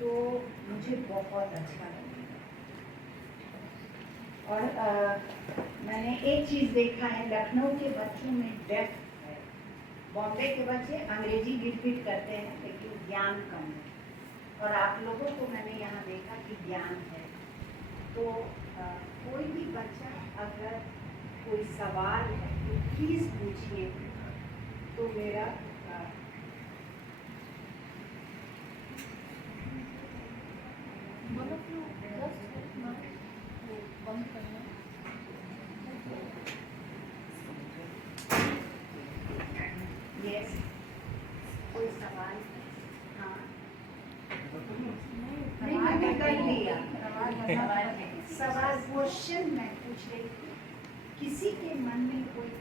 तो मुझे बहुत अच्छा लगेगा। और मैंने एक चीज़ देखा है, लखनऊ के बच्चों में डेफ है, बॉम्बे के बच्चे अंग्रेजी गिट करते हैं लेकिन ज्ञान कम है। और आप लोगों को मैंने यहाँ देखा कि ज्ञान है। तो कोई भी बच्चा अगर कोई सवाल है तो प्लीज़ पूछिए। तो मेरा यस, कोई सवाल? हाँ, मैंने कर दिया सवाल। क्वेश्चन मैं पूछ रही थी, किसी के मन में कोई?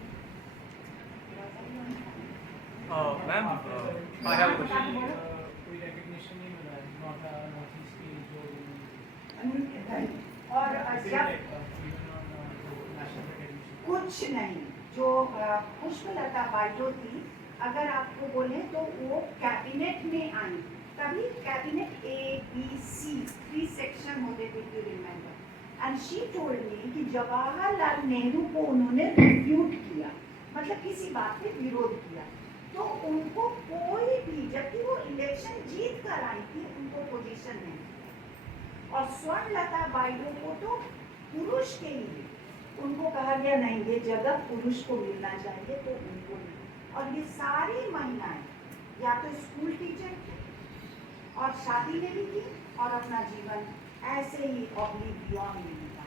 Ma'am I have question. कोई रिकॉग्निशन नहीं मिला है नॉर्थ ईस्ट की जो और जब कुछ नहीं, जो पुष्पलता बाइडो थी, अगर आपको बोले तो वो कैबिनेट में आई, तभी कैबिनेट ABC 3 सेक्शन होते थे, you remember. And she told me कि जवाहरलाल नेहरू को उन्होंने रिफ्यूट किया, मतलब किसी बात पे विरोध किया, तो उनको कोई भी, जबकि वो इलेक्शन जीत कर आई थी, उनको पोजीशन नहीं। और स्वर्णलता बाइडो को तो पुरुष के लिए उनको कहा गया नहीं, ये जगह पुरुष को मिलना चाहिए, तो उनको नहीं। और ये सारी महिलाएं या तो स्कूल टीचर थी और शादी में भी की और अपना जीवन ऐसे ही ऑब्लिवियन में बिता,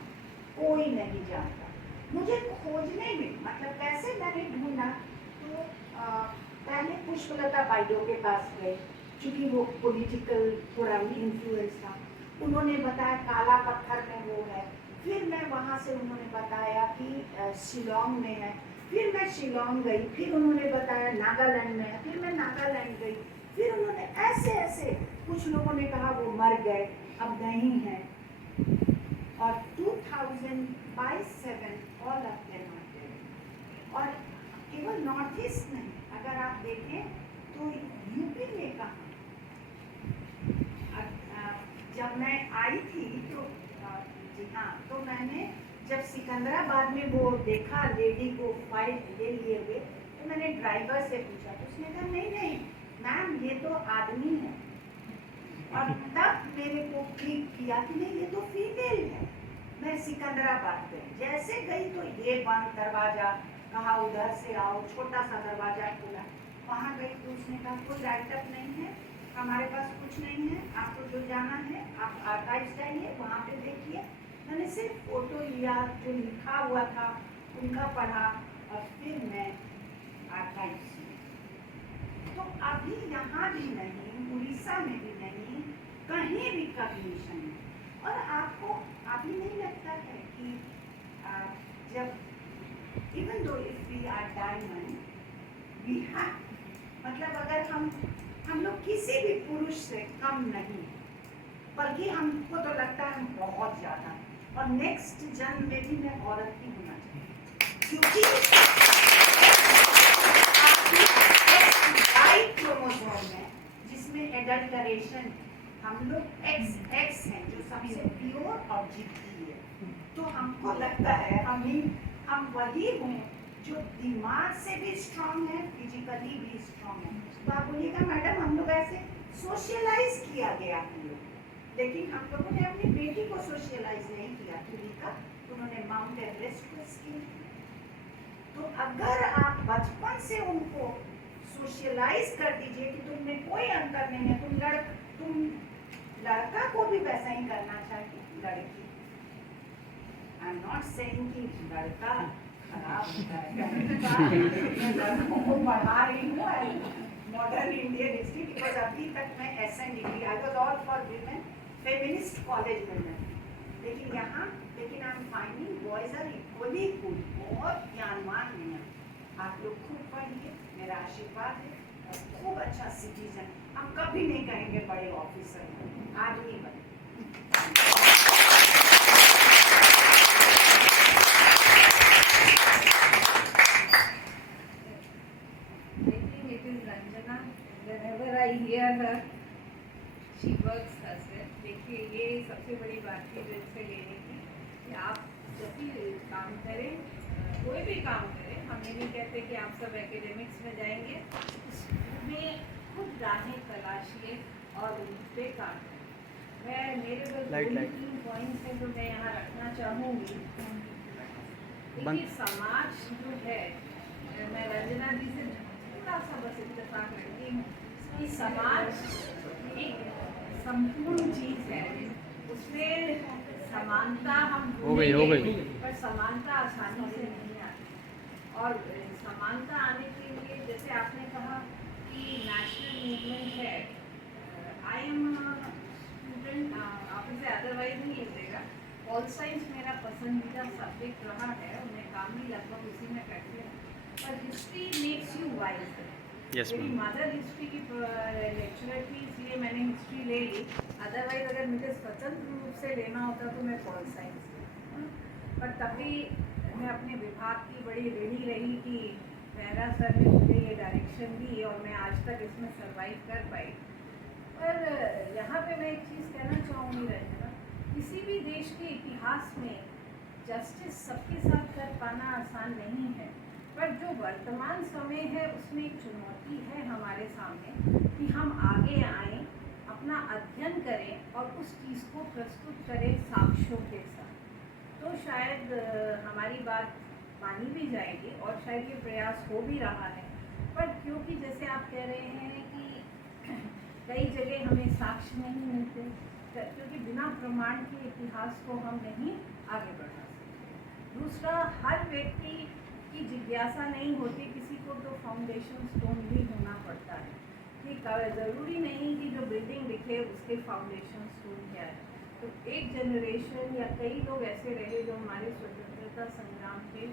कोई नहीं जानता। मुझे खोजने में, मतलब कैसे मैंने ढूंढा, तो पहले पुष्पलता बाइडो के पास गए, क्योंकि वो पॉलिटिकल थोड़ा इन्फ्लुएंस था। उन्होंने बताया काला पत्थर में वो है, फिर मैं वहाँ से, उन्होंने बताया कि शिलोंग में है, फिर मैं शिलोंग गई, फिर उन्होंने बताया नागालैंड में है, फिर मैं नागालैंड गई, फिर उन्होंने ऐसे ऐसे, कुछ लोगों ने कहा वो मर गए, अब नहीं है। और 2007 all of them are dead. और केवल नॉर्थ ईस्ट नहीं, अगर आप देखें तो यूपी में कहाँ, जब मैं आई थी तो जी हाँ, तो मैंने जब सिकंदराबाद में वो देखा लेडी को फाइल ले लिए हुए, तो मैंने ड्राइवर से पूछा, तो उसने कहा नहीं नहीं मैम, ये तो आदमी है। और तब मेरे को क्लिक किया कि नहीं, ये तो फीमेल है। मैं सिकंदराबाद गई, जैसे गई तो ये बंद दरवाजा, कहा उधर से आओ, छोटा सा दरवाजा खुला, वहाँ गई तो उसने कहा कोई राइटअप नहीं है, हमारे पास कुछ नहीं है, आपको जो जाना है आप आर्काइव्स जाइए, वहाँ पे देखिए। मैंने सिर्फ फोटो लिया, जो लिखा हुआ था उनका पढ़ा और फिर मैं आर्काइव्स में। तो अभी यहाँ भी नहीं, उड़ीसा में भी नहीं, कहीं भी रिकॉग्निशन नहीं। और आपको अभी नहीं लगता है कि जब even though if we are diamond we have, मतलब अगर हम लोग किसी भी पुरुष से कम नहीं, बल्कि हमको तो लगता है हम बहुत ज्यादा, और नेक्स्ट जन्म में भी मैं औरत ही होना चाहिए, क्योंकि राइट क्रोमोसोम है जिसमें एडल्टरेशन, हम लोग एक्स हैं जो सबसे प्योर और जिद्दी है। तो हमको लगता है हम वही हैं जो दिमाग से भी स्ट्रांग है, फिजिकली भी स्ट्रांग है। तो आप बोलिएगा मैडम हम लोग ऐसे सोशलाइज किया गया हम लोग, लेकिन हम लोगों ने अपनी बेटी को सोशलाइज नहीं किया। तुलिका उन्होंने माउंट एवरेस्ट को स्किल किया। तो अगर आप बचपन से उनको सोशलाइज कर दीजिए कि तुम में कोई अंतर नहीं है, तुम लड़का को भी वैसा ही करना चाहिए, लड़की। आई एम नॉट सेइंग कि लड़का खराब होता है, मैं लड़कों को पढ़ा रही हूँ मॉडर्न इंडियन हिस्ट्री, बिकॉज अभी तक मैं SN degree, I was all for women, feminist college में मैं, लेकिन I am finding boys are equally good, बहुत ज्ञानवान हैं। आप लोग खूब पढ़िए, मेरा आशीर्वाद है, और खूब अच्छा सिटीजन। हम कभी नहीं कहेंगे बड़े ऑफिसर आज नहीं बने। Whenever I hear her, she works herself. देखिए ये सबसे बड़ी बात है जो इससे लेने की, कि आप जब भी काम करें, कोई भी काम करें, हम ये नहीं कहते कि आप सब एकेडमिक्स में जाएंगे, उसमें खुद राहें तलाशिए और उन पे काम करें। मेरे बस 2-3 पॉइंट्स हैं जो मैं यहाँ रखना चाहूँगी। देखिए समाज जो है, मैं रंजना जी से थोड़ा सा बस इत्तेफाक रखती हूँ कि समाज एक संपूर्ण चीज है, उसमें समानता हम हो गई पर समानता आसानी से नहीं आती। और समानता आने के लिए जैसे आपने कहा कि नेशनल मूवमेंट है, आई एम स्टूडेंट, आप इसे अदरवाइज नहीं लिखेगा, ऑल साइंस मेरा पसंदीदा सब्जेक्ट रहा है और मैं काम भी लगभग उसी में करती हूँ। पर हिस्ट्री मेक्स यू वाइज। मेरी मदर हिस्ट्री की लेक्चरर थी, इसलिए मैंने हिस्ट्री ले ली, अदरवाइज अगर मुझे स्वतंत्र रूप से लेना होता तो मैं पॉल साइंस लेती। पर तभी मैं अपने विभाग की बड़ी ऋणी रही कि मेहरा सर ने मुझे ये डायरेक्शन दी और मैं आज तक इसमें सर्वाइव कर पाई। पर यहाँ पे मैं एक चीज़ कहना चाहूँगी रंजना, किसी भी देश के इतिहास में जस्टिस सबके साथ कर पाना आसान नहीं है, पर जो वर्तमान समय है उसमें एक चुनौती है हमारे सामने कि हम आगे आएं, अपना अध्ययन करें और उस चीज़ को प्रस्तुत करें साक्ष्यों के साथ। तो शायद हमारी बात मानी भी जाएगी और शायद ये प्रयास हो भी रहा है। पर क्योंकि जैसे आप कह रहे हैं कि कई जगह हमें साक्ष्य नहीं मिलते, क्योंकि बिना प्रमाण के इतिहास को हम नहीं आगे बढ़ा सकते। दूसरा, हर व्यक्ति की जिज्ञासा नहीं होती, किसी को तो फाउंडेशन स्टोन भी होना पड़ता है कि ज़रूरी नहीं कि जो बिल्डिंग दिखे उसके फाउंडेशन स्टोन क्या है। तो एक जनरेशन या कई लोग ऐसे रहे जो हमारे स्वतंत्रता संग्राम के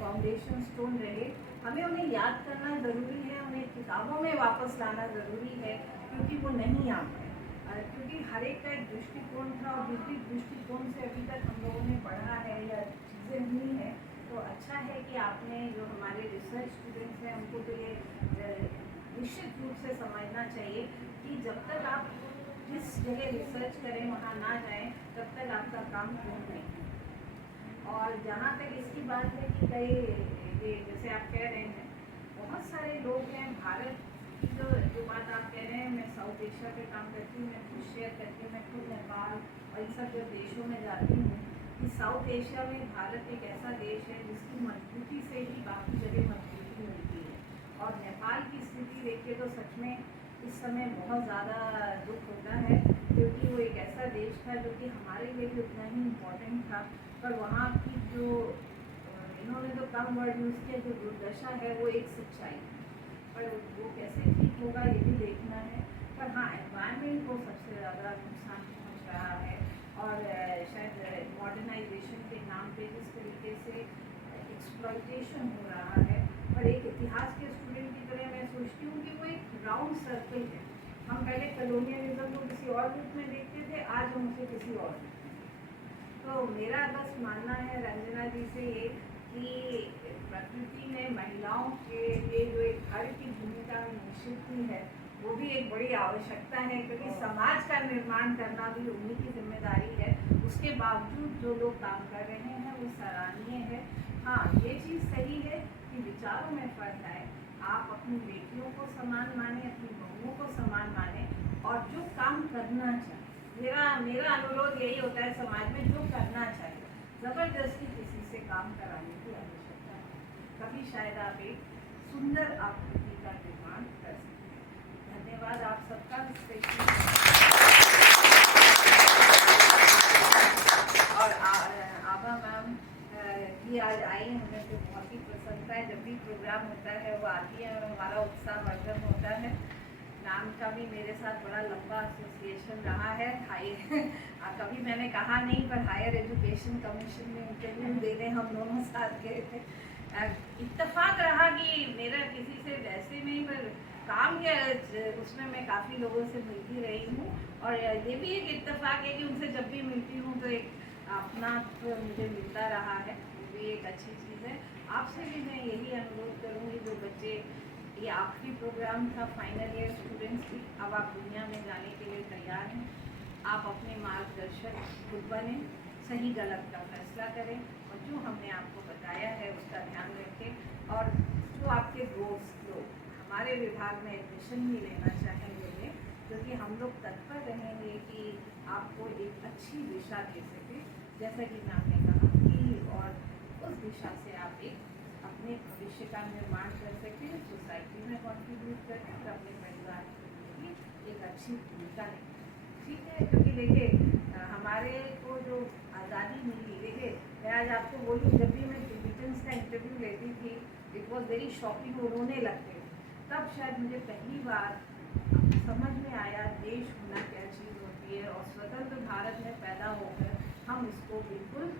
फाउंडेशन स्टोन रहे, हमें उन्हें याद करना ज़रूरी है, उन्हें किताबों में वापस लाना ज़रूरी है, क्योंकि वो नहीं आ पाए, क्योंकि हर एक का एक दृष्टिकोण था और विपरीत दृष्टिकोण से अभी तक हम लोगों ने पढ़ा है या चीज़ें हुई हैं। तो अच्छा है कि आपने, जो हमारे रिसर्च स्टूडेंट्स हैं, उनको तो ये निश्चित रूप से समझना चाहिए कि जब तक आप जिस जगह रिसर्च करें वहाँ ना जाएं, तब तक आपका काम पूर्ण नहीं है। और जहाँ तक इसकी बात है कि कई ये जैसे आप कह रहे हैं, बहुत सारे लोग हैं भारत की, जो बात आप कह रहे हैं, मैं साउथ एशिया पे काम करती हूँ, मैं खुद शेयर करती हूँ, मैं खुद नेपाल और इन सब जो देशों में जाती हूँ कि साउथ एशिया में भारत एक ऐसा देश है जिसकी मजबूती से ही बाकी जगह मजबूती मिलती है। और नेपाल की स्थिति देखिए तो सच में इस समय बहुत ज़्यादा दुख होता है। क्योंकि वो एक ऐसा देश था जो कि हमारे लिए भी उतना ही इम्पोर्टेंट था, पर वहाँ की जो इन्होंने तो कम वर्ड यूज़ किया, जो दुर्दशा है वो एक सच्चाई है, पर वो कैसे ठीक होगा ये भी देखना है। पर हाँ, एनवायरनमेंट को सबसे ज़्यादा नुकसान पहुँच रहा है, और शायद मॉडर्नाइजेशन के नाम पे जिस तरीके से एक्सप्लॉइटेशन हो रहा है। और एक इतिहास के स्टूडेंट की तरह मैं सोचती हूँ कि वो एक राउंड सर्कल है। हम पहले कॉलोनियलिज्म को किसी और रूप में देखते थे, आज हम उसे किसी और रूप में। तो मेरा बस मानना है रंजना जी से ये कि प्रकृति ने महिलाओं के लिए जो एक घर की भूमिका निश्चित की है, वो भी एक बड़ी आवश्यकता है, क्योंकि समाज का निर्माण करना भी उन्हीं की जिम्मेदारी है। उसके बावजूद जो लोग काम कर रहे हैं वो सराहनीय है। हाँ, ये चीज़ सही है कि विचारों में फर्क आए। आप अपनी बेटियों को समान माने, अपनी बहुओं को समान माने, और जो काम करना चाहिए, मेरा अनुरोध यही होता है समाज में, जो करना चाहिए, ज़बरदस्ती किसी से काम कराने की आवश्यकता है। कभी शायद आप एक सुंदर आकृति का निर्माण कर सकते हैं। धन्यवाद आप सबका। और आभा मैम भी आज आई, हमें तो बहुत ही प्रसन्नता है। जब भी प्रोग्राम होता है वो आती है और हमारा उत्साह वर्धन होता है। नाम का भी मेरे साथ बड़ा लंबा एसोसिएशन रहा है। कभी मैंने कहा नहीं, पर हायर एजुकेशन कमीशन में इंटरव्यू देने हम दोनों साथ गए थे। इत्तेफाक रहा कि मेरा किसी से वैसे नहीं, पर काम के उसमें मैं काफ़ी लोगों से मिलती रही हूँ, और ये भी एक इत्तेफाक है कि उनसे जब भी मिलती हूँ तो एक अपना तो मुझे मिलता रहा है। वो भी एक अच्छी चीज़ है। आपसे भी मैं यही अनुरोध करूँगी, जो बच्चे, ये आखिरी प्रोग्राम था फाइनल ईयर स्टूडेंट्स की, अब आप दुनिया में जाने के लिए तैयार हैं। आप अपने मार्गदर्शक खुद बने, सही गलत का फैसला करें, और जो हमने आपको बताया है उसका ध्यान रखें। और जो आपके दोस्त लोग हमारे विभाग में एडमिशन भी लेना चाहेंगे, क्योंकि हम लोग तत्पर रहेंगे कि आपको एक अच्छी दिशा दे सके, जैसा कि मैं आपने कहा कि, और उस दिशा से आप एक अपने भविष्य का निर्माण कर सकें, सोसाइटी में कॉन्ट्रीब्यूट करके, और अपने परिवार की एक अच्छी भूमिका निभाएं। ठीक है, क्योंकि देखिए हमारे को जो आज़ादी मिली, देखिए मैं आज आपको बोलूँ, जब भी मैं टिबेटन्स का इंटरव्यू लेती थी, इट वॉज वेरी शॉकिंग, वो रोने लगते। तब शायद मुझे पहली बार समझ में आया देश होना क्या चीज़ होती है, और स्वतंत्र भारत में पैदा होकर हम इसको बिल्कुल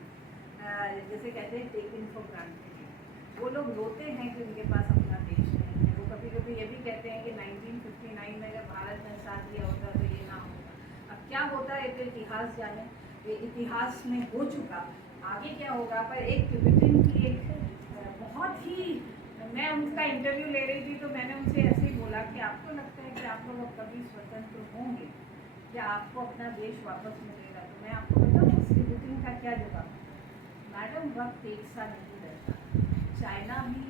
जैसे कहते हैं टेकन फॉर ग्रांटेड। वो लोग रोते हैं कि उनके पास अपना देश नहीं है। वो कभी कभी ये भी कहते हैं कि 1959 में अगर भारत ने साथ दिया होता तो ये ना होता। अब क्या होता है तो इतिहास जाने, ये इतिहास में हो चुका, आगे क्या होगा। पर एक टिबेटन की एक बहुत ही, मैं उनका इंटरव्यू ले रही थी तो मैंने उनसे ऐसे ही बोला कि आपको लगता है कि आप लोग अब कभी स्वतंत्र होंगे, या आपको अपना देश वापस मिलेगा? तो मैं आपको बताऊँ उस टिबेटन का क्या जवाब, मैडम वक्त एक सा नहीं रहता, चाइना भी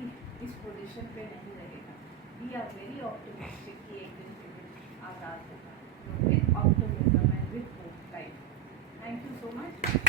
इस पोजीशन पे नहीं रहेगा। वी आर वेरी ऑप्टिमिस्टिक कि एक दिन टिबेट आज़ाद होगा। With optimism and with hope, right. Thank you so much.